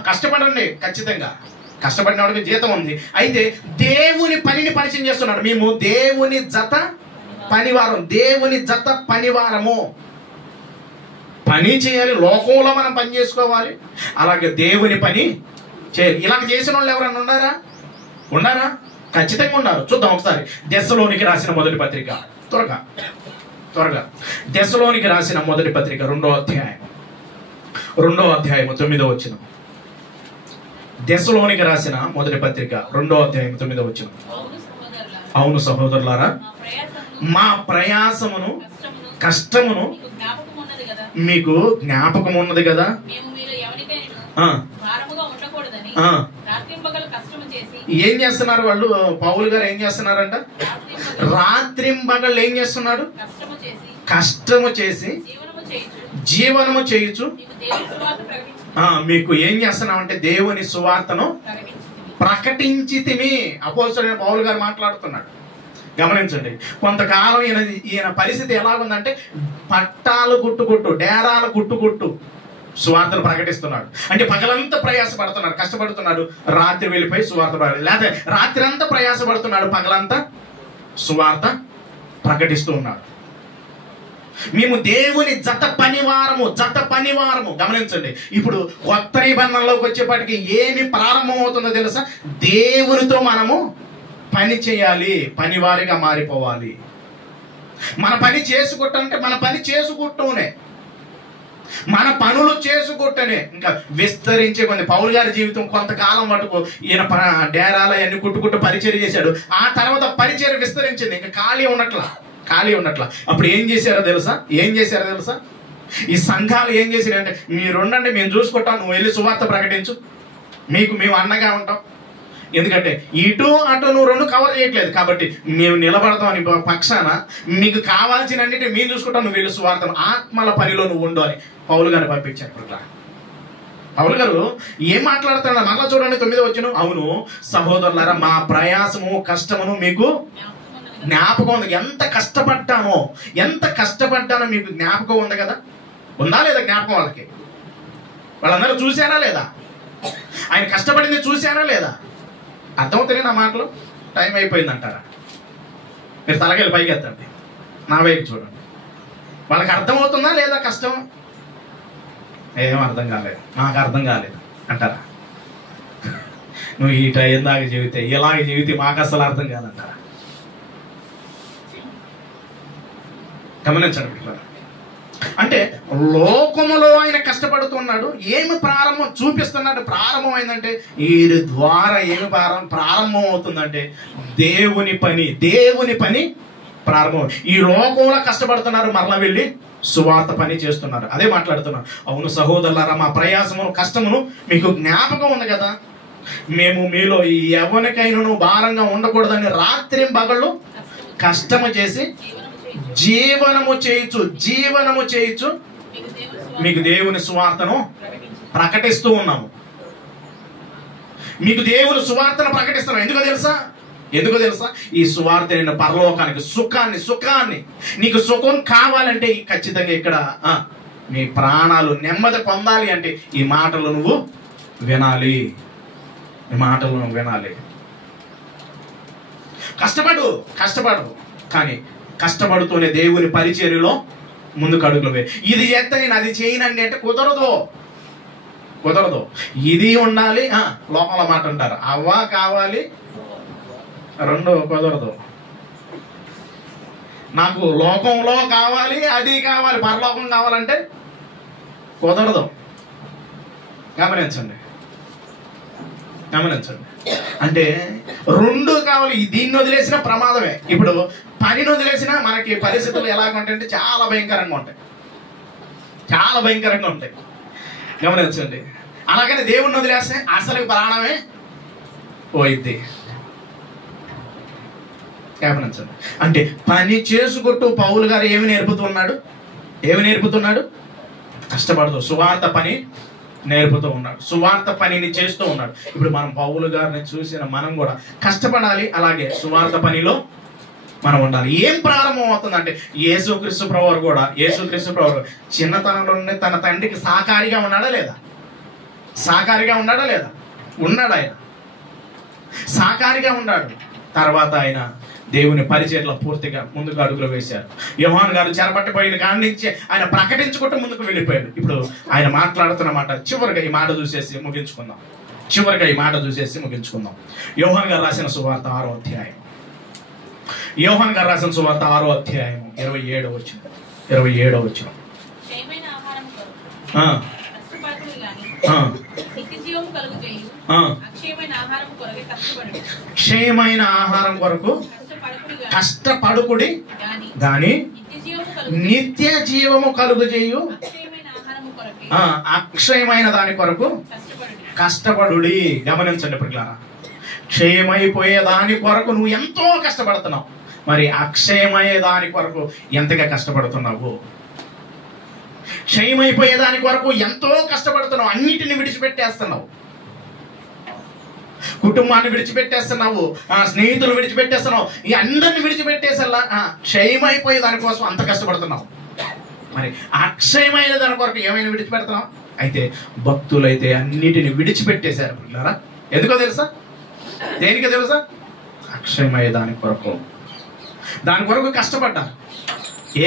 కష్టపడండి, ఖచ్చితంగా కష్టపడిన వాడికి జీతం ఉంది. అయితే దేవుని పనిని పరిచయం చేస్తున్నాడు. మేము దేవుని జత పనివారం, దేవుని జత పనివారము. పని చేయాలి, లోకంలో మనం పని చేసుకోవాలి, అలాగే దేవుని పని చేయాలి. ఇలాగ చేసిన వాళ్ళు ఎవరన్నా ఉన్నారా? ఖచ్చితంగా ఉన్నారు. చూద్దాం ఒకసారి. దెస్సలోనికి రాసిన మొదటి పత్రిక, త్వరగా దెస్సలోనికి రాసిన మొదటి పత్రిక 2వ అధ్యాయం 9వ వచనం. దెస్సలోనికి రాసిన మొదటి పత్రిక 2వ అధ్యాయం 9వ వచనం. అవును సహోదరులారా, మా ప్రయాసమును కష్టమును మీకు జ్ఞాపకం ఉన్నది కదా. ఏం చేస్తున్నారు వాళ్ళు? పౌలు గారు ఏం చేస్తున్నారంట? రాత్రింబగళ్ళు ఏం చేస్తున్నాడు? కష్టము చేసి జీవనము చేయుచు మీకు ఏం చేస్తున్నామంటే దేవుని సువార్తను ప్రకటించితిమి. అపోస్తలుడైన పౌలు గారు మాట్లాడుతున్నాడు. గమనించండి. కొంతకాలం ఈయన పరిస్థితి ఎలాగుందంటే పట్టాలు గుట్టుకొట్టు, డేరాలు గుట్టుకొట్టు సువార్తను ప్రకటిస్తున్నాడు. అంటే పగలంతా ప్రయాసపడుతున్నాడు, కష్టపడుతున్నాడు, రాత్రి వెళ్ళిపోయి సువార్త లేదా రాత్రి అంతా ప్రయాసపడుతున్నాడు, పగలంతా సువార్త ప్రకటిస్తూ ఉన్నాడు. మేము దేవుని జత పనివారము. గమనించండి. ఇప్పుడు కొత్త నిబంధనలోకి వచ్చేప్పటికి ఏమి ప్రారంభం అవుతుందో తెలుసా? దేవునితో మనము పని చేయాలి, పనివారిగా మారిపోవాలి. మన పని చేసుకుంటే మన పని చేసుకుంటూనే, మన పనులు చేసుకుంటేనే ఇంకా విస్తరించే కొంది. పౌలు గారి జీవితం కొంతకాలం మటుకు ఈయన డేరాలు అన్ని కుట్టుకుంటూ పరిచర్య చేశాడు. ఆ తర్వాత పరిచర్య విస్తరించింది, ఇంకా ఖాళీ ఉన్నట్ల. అప్పుడు ఏం చేశారో తెలుసా? ఈ సంఘాలు ఏం చేశారంటే, మీరుండండి, మేము చూసుకుంటాం, నువ్వు వెళ్ళి సువార్త ప్రకటించు, మేము అండగా ఉంటాం. ఎందుకంటే ఇటు అటు నువ్వు రెండు కవర్ చేయట్లేదు కాబట్టి మేము నిలబడతాం అని పక్షాన మీకు కావాల్సినన్నిటి మేము చూసుకుంటాం, నువ్వు వెళ్ళి సువార్తను ఆత్మల పనిలో నువ్వు ఉండు అని పౌలు గారిని పంపించారు. పౌలు గారు ఏం మాట్లాడుతున్నాడు మరలా చూడండి 9వ వచనం. అవును సహోదరులారా, మా ప్రయాసము కష్టమును మీకు జ్ఞాపకం ఉంది. ఎంత కష్టపడ్డానో మీకు జ్ఞాపకం ఉంది కదా. ఉందా లేదా జ్ఞాపకం? వాళ్ళందరూ చూసారా లేదా? ఆయన కష్టపడింది చూసారా లేదా? అర్థమవుతుంది నా మాటలు? టైం అయిపోయింది అంటారా? మీరు తలకెళ్ళి పైకి ఎత్తండి, నా వైపు చూడండి. వాళ్ళకి అర్థమవుతుందా లేదా కష్టం? ఏం అర్థం కాలేదు, నాకు అర్థం కాలేదు అంటారా? నువ్వు ఈ టైం దాకా చెబితే ఇలాగ చెబితే మాకు అసలు అర్థం కాదంటారా? గమనించండి. అంటే లోకములో ఆయన కష్టపడుతున్నాడు. ఏమి ప్రారంభం చూపిస్తున్నాడు? ప్రారంభం అయిందంటే వీరి ద్వారా ఏమి ప్రారంభం అవుతుందంటే దేవుని పని ప్రారంభం. ఈ లోకంలో కష్టపడుతున్నారు, మరలా వెళ్ళి సువార్త పని చేస్తున్నారు. అదే మాట్లాడుతున్నారు. అవును సహోదరులారా, మా ప్రయాసమును కష్టమును మీకు జ్ఞాపకం ఉంది కదా. మేము మీలో ఎవరికైనా భారంగా ఉండకూడదని రాత్రింబగళ్ళు కష్టము చేసి జీవనము చేయుచు మీకు దేవుని సువార్తను ప్రకటిస్తూ ఉన్నాము. మీకు దేవుని సువార్తను ప్రకటిస్తున్నాం. ఎందుకో తెలుసా? ఈ సువార్త నిన్ను పరలోకానికి, సుఖాన్ని నీకు సుఖం కావాలంటే ఖచ్చితంగా ఇక్కడ నీ ప్రాణాలు నెమ్మది పొందాలి అంటే ఈ మాటలు నువ్వు వినాలి. కష్టపడు కానీ కష్టపడుతూనే దేవుని పరిచర్యలో ముందుకు అడుగులు వేయి. ఇది చేస్తే నేను అది చేయనండి అంటే కుదరదు. ఇది ఉండాలి. లోకంలో మాట అంటారు, అవ్వ కావాలి, రెండు కుదరదు. నాకు లోకంలో కావాలి, అది కావాలి, పరలోకం కావాలంటే కుదరదు. గమనించండి. అంటే రెండు కావాలి. దీన్ని వదిలేసిన ప్రమాదమే. ఇప్పుడు పనిని వదిలేసినా మనకి పరిస్థితులు ఎలాగుంటాయంటే చాలా భయంకరంగా ఉంటాయి. గమనించండి. అలాగని దేవుణ్ణి వదిలేస్తే అసలు ప్రాణమే పోయిద్ది. గమనించండి. అంటే పని చేసుకుంటూ పౌలు గారు ఏమి నేర్పుతున్నాడు? కష్టపడుతూ సువార్త పని నేర్పుతూ ఉన్నాడు, సువార్త పనిని చేస్తూ ఉన్నాడు. ఇప్పుడు మనం పౌలు గారిని చూసిన మనం కూడా కష్టపడాలి, అలాగే సువార్త పనిలో మనం ఉండాలి. ఏం ప్రారంభం అవుతుందంటే యేసుక్రీస్తు ప్రభువు కూడా చిన్నతనంలోనే తన తండ్రికి సాకారిగా ఉన్నాడా లేదా? ఉన్నాడు. ఆయన సాకారిగా ఉన్నాడు. తర్వాత ఆయన దేవుని పరిచర్యలో పూర్తిగా ముందుకు అడుగులు వేశారు. యోహాను గారు చెరపట్టిపోయిన కాడి నుంచి ఆయన ప్రకటించుకుంటూ ముందుకు వెళ్ళిపోయాడు. ఇప్పుడు ఆయన మాట్లాడుతున్న మాట చివరిగా ఈ మాట చూసేసి ముగించుకుందాం. యోహాను గారు రాసిన సువార్త 6వ అధ్యాయం. యోహాను గారు రాసిన సువార్త 6వ అధ్యాయం 27వ వచనం. క్షయమైన ఆహారం కొరకు కష్టపడుకుడి గాని నిత్య జీవము కలుగు చేయు అక్షయమైన దాని కొరకు కష్టపడుడి. గమనించండి ప్రియులారా, క్షయమైపోయే దాని కొరకు నువ్వు ఎంతో కష్టపడుతున్నావు. మరి అక్షయమయ్యే దాని కొరకు ఎంతగా కష్టపడుతున్నావు? క్షయమైపోయే దాని కొరకు ఎంతో కష్టపడుతున్నావు. అన్నిటిని విడిచిపెట్టేస్తున్నావు. కుటుంబాన్ని విడిచిపెట్టేస్తున్నావు, స్నేహితులు విడిచిపెట్టేస్తున్నావు, ఈ అందరిని విడిచిపెట్టేసల్లా క్షయమైపోయే దానికోసం అంత కష్టపడుతున్నావు. మరి అక్షయమైన దాని కొరకు ఏమైనా విడిచిపెడుతున్నావు? అయితే భక్తులైతే అన్నిటిని విడిచిపెట్టేశారు పిల్లరా. ఎందుకో తెలుసా? దేనికో తెలుసా? అక్షయమయ్యే దాని కొరకు కష్టపడ్డారు.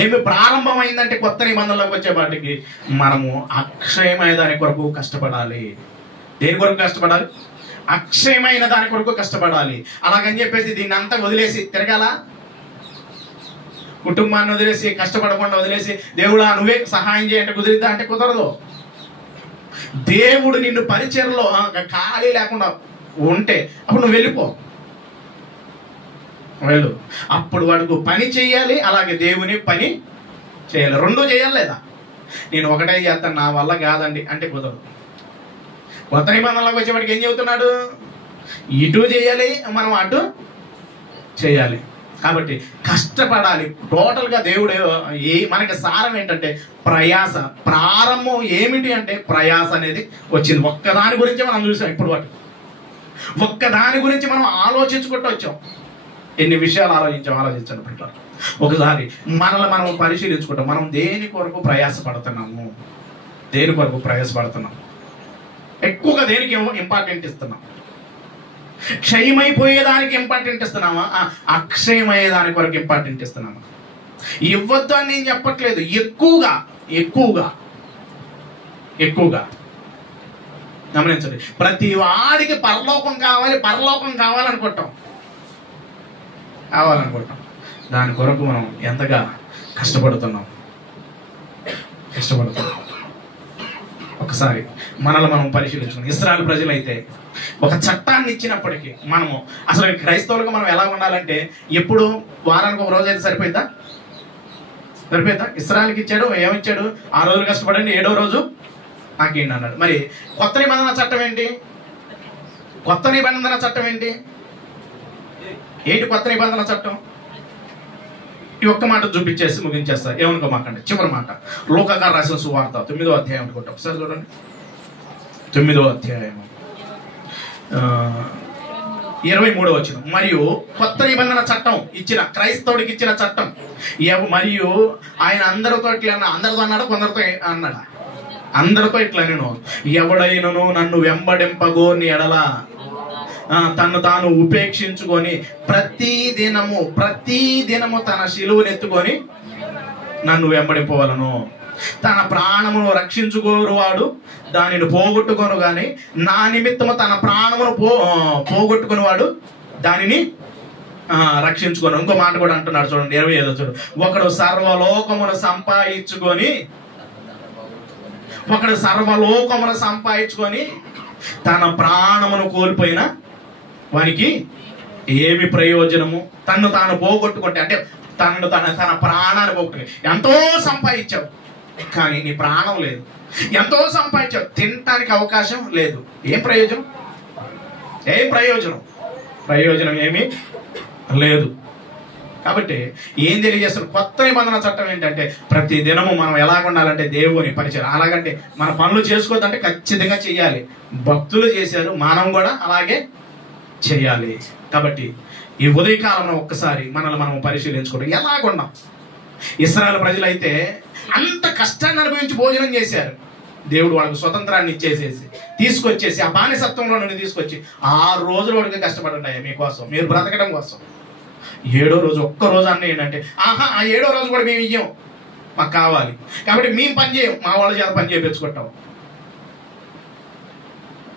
ఏమి ప్రారంభమైందంటే కొత్త నిబంధనలోకి వచ్చే వాటికి మనము అక్షయమైన దాని కొరకు కష్టపడాలి. దేని కొరకు కష్టపడాలి? అక్షయమైన దాని కొరకు కష్టపడాలి. అలాగని చెప్పేసి దీన్ని అంతా వదిలేసి తిరగాల, కుటుంబాన్ని వదిలేసి కష్టపడకుండా వదిలేసి దేవుడా నువ్వే సహాయం చేయంటే కుదిరిద్దా అంటే కుదరదు. దేవుడు నిన్ను పరిచర్లో ఖాళీ లేకుండా ఉంటే అప్పుడు నువ్వు వెళ్ళు. అప్పుడు వాడికి పని చెయ్యాలి, అలాగే దేవుని పని చేయాలి. రెండూ చేయాలి. లేదా నేను ఒకటే చేస్తాను నా వల్ల కాదండి అంటే కుదరదు. కొత్త నిబంధనలోకి వచ్చేవాడికి ఏం చెబుతున్నాడు? ఇటు చేయాలి, మనం అటు చేయాలి. కాబట్టి కష్టపడాలి. టోటల్గా దేవుడు మనకి సారం ఏంటంటే ప్రయాస. ప్రారంభం ఏమిటి అంటే ప్రయాస అనేది వచ్చింది. ఒక్కదాని గురించి మనం చూసాం. ఇప్పుడు ఒక్కదాని గురించి మనం ఆలోచించుకుంటూ వచ్చాం. ఎన్ని విషయాలు ఆలోచించండి పిల్లలు. ఒకసారి మనల్ని మనం పరిశీలించుకుంటాం. మనం దేని కొరకు ప్రయాసపడుతున్నాము? ఎక్కువగా దేనికి ఇంపార్టెంట్ ఇస్తున్నాం? క్షయమైపోయేదానికి ఇంపార్టెంట్ ఇస్తున్నామా? అక్షయమయ్యేదాని కొరకు ఇంపార్టెంట్ ఇస్తున్నామా? ఇవ్వద్దు అని నేను చెప్పట్లేదు. ఎక్కువగా గమనించండి. ప్రతి వాడికి పరలోకం కావాలనుకుంటాం. దాని కొరకు మనం ఎంతగా కష్టపడుతున్నాం. ఒకసారి మనల్ని మనం పరిశీలించుకున్నాం. ఇశ్రాయేలు ప్రజలైతే ఒక చట్టాన్ని ఇచ్చినప్పటికీ మనము అసలు క్రైస్తవులుగా మనం ఎలా ఉండాలంటే ఎప్పుడు వారానికి ఒక రోజు అయితే సరిపోయిందా? ఇశ్రాయేలుకి ఇచ్చాడు, ఏమిచ్చాడు? 6 రోజులు కష్టపడండి, 7వ రోజు నాకేంటి అన్నాడు. మరి కొత్త నిబంధన చట్టం ఏంటి? కొత్త నిబంధన చట్టం ఈ ఒక్క మాట చూపించేసి ముగించేస్తారు. ఏమనుకోమాకండి. చివరి మాట లూకా గారు రాసిన సువార్త 9వ అధ్యాయం అనుకుంటా. ఒకసారి చూడండి. 9వ అధ్యాయం 23వ వచనం. మరియు కొత్త నిబంధన చట్టం ఇచ్చిన క్రైస్తవుడికి ఇచ్చిన చట్టం మరియు ఆయన అందరితో అన్నాడు, కొందరితో అన్నాడా? అందరితో ఇట్లా నేను ఎవడైనను నన్ను వెంబడింపగోని ఎడల తను తాను ఉపేక్షించుకొని ప్రతి దినము తన శిలువనెత్తుకొని నన్ను వెంబడిపోవాలను. తన ప్రాణమును రక్షించుకోరువాడు దానిని పోగొట్టుకొను గాని నా నిమిత్తము తన ప్రాణమును పోగొట్టుకుని వాడు దానిని రక్షించుకోను. ఇంకో మాట కూడా అంటున్నాడు చూడండి, 25వ చూడు. ఒకడు సర్వలోకమును సంపాదించుకొని తన ప్రాణమును కోల్పోయిన వానికి ఏమి ప్రయోజనము? తను తాను పోగొట్టుకుంటే అంటే తన ప్రాణాన్ని పోగొట్టుకుని ఎంతో సంపాదించావు కానీ నీ ప్రాణం లేదు. ఎంతో సంపాదించావు, తినటానికి అవకాశం లేదు. ఏం ప్రయోజనం? ప్రయోజనం ఏమీ లేదు. కాబట్టి ఏం తెలియజేస్తారు? కొత్త నిబంధన చట్టం ఏంటంటే ప్రతి దినము మనం ఎలా ఉండాలంటే దేవుని పరిచయం. అలాగంటే మన పనులు చేసుకోవద్దంటే ఖచ్చితంగా చెయ్యాలి. భక్తులు చేశారు, మనం కూడా అలాగే చేయాలి. కాబట్టి ఈ ఉదయకాలంలో ఒక్కసారి మనల్ని మనం పరిశీలించుకోవడం ఎలాగున్నాం. ఇశ్రాయేలు ప్రజలైతే అంత కష్టాన్ని అనుభవించి భోజనం చేశారు. దేవుడు వాళ్ళకు స్వతంత్రాన్ని తీసుకొచ్చేసి ఆ బానిసత్వంలో నుండి తీసుకొచ్చి 6 రోజుల వరకు కష్టపడ్డాయి మీకోసం, మీరు బ్రతకడం కోసం. 7వ రోజు ఒక్క రోజు అన్న ఏంటంటే ఆహా ఆ 7వ రోజు కూడా మేము ఇయ్యం, మాకు కావాలి కాబట్టి మేము పని చేయం, మా వాళ్ళ చేత పని చేయించుకుంటాం.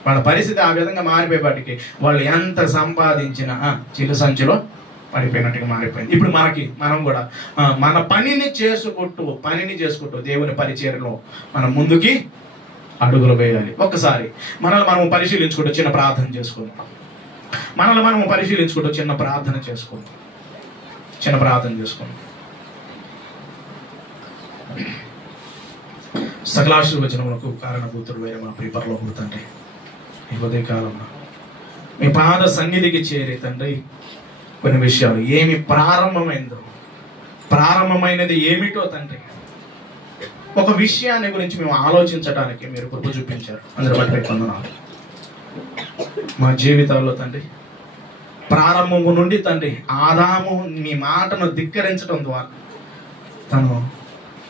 వాళ్ళ పరిస్థితి ఆ విధంగా మారిపోయేపాటికి వాళ్ళు ఎంత సంపాదించినా చిల్లు సంచిలో పడిపోయినట్టుగా మారిపోయింది. ఇప్పుడు మనం కూడా మన పనిని చేసుకుంటూ దేవుని పరిచర్యలో మనం ముందుకి అడుగులు వేయాలి. ఒక్కసారి మనల్ని మనం పరిశీలించుకుంటూ చిన్న ప్రార్థన చేసుకుందాం. చిన్న ప్రార్థన చేసుకుందాం. సకలాశీర్వచనములకు కారణభూతుడు వేరే మా ప్రియ పరలోకపు తండ్రి, ఈ ఉదయ కాలంలో మీ పాద సన్నిధికి చేరే తండ్రి కొన్ని విషయాలు ఏమి ప్రారంభమైనది ఏమిటో తండ్రి ఒక విషయాన్ని గురించి మేము ఆలోచించడానికి మీరు కృప చూపించారు. అందరూ బట్టి పొందనాలు. మా జీవితాల్లో తండ్రి ప్రారంభము నుండి తండ్రి ఆదాము మీ మాటను ధిక్కరించడం ద్వారా తను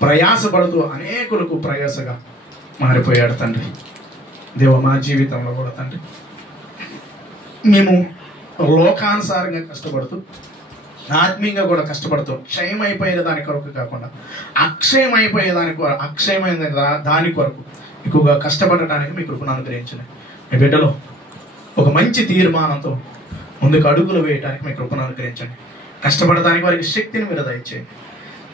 ప్రయాసపడుతూ అనేకులకు ప్రయాసగా మారిపోయాడు తండ్రి. దేవ మా జీవితంలో కూడా తండ్రి మేము లోకానుసారంగా కష్టపడుతూ ఆత్మీయంగా కూడా కష్టపడుతూ క్షయమైపోయే దాని కొరకు కాకుండా అక్షయమైన దాని కొరకు ఎక్కువగా కష్టపడటానికి మీ కృపను అనుగ్రహించండి. మీ బిడ్డలో ఒక మంచి తీర్మానంతో ముందుకు అడుగులు వేయడానికి మీ కృపను అనుగ్రహించండి. కష్టపడటానికి వారికి శక్తిని మీరు దయచేయండి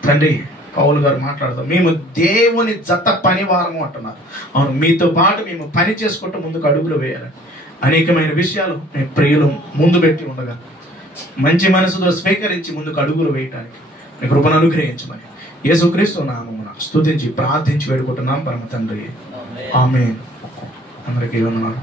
తండ్రి. పౌలు గారు మాట్లాడుతాం మేము దేవుని జత పనివారము అంటున్నారు. అవును, మీతో పాటు మేము పని చేసుకుంటూ ముందుకు అడుగులు వేయాలి. అనేకమైన విషయాలు మీ ప్రియులు ముందు పెట్టి ఉండగా మంచి మనసుతో స్వీకరించి ముందుకు అడుగులు వేయటానికి మీ కృపను అనుగ్రహించమని యేసుక్రీస్తు నామమున స్తుతించి ప్రార్థించి వేడుకుంటున్నాం పరమ తండ్రి. ఆమేన్. అందరికీ వందనాలు.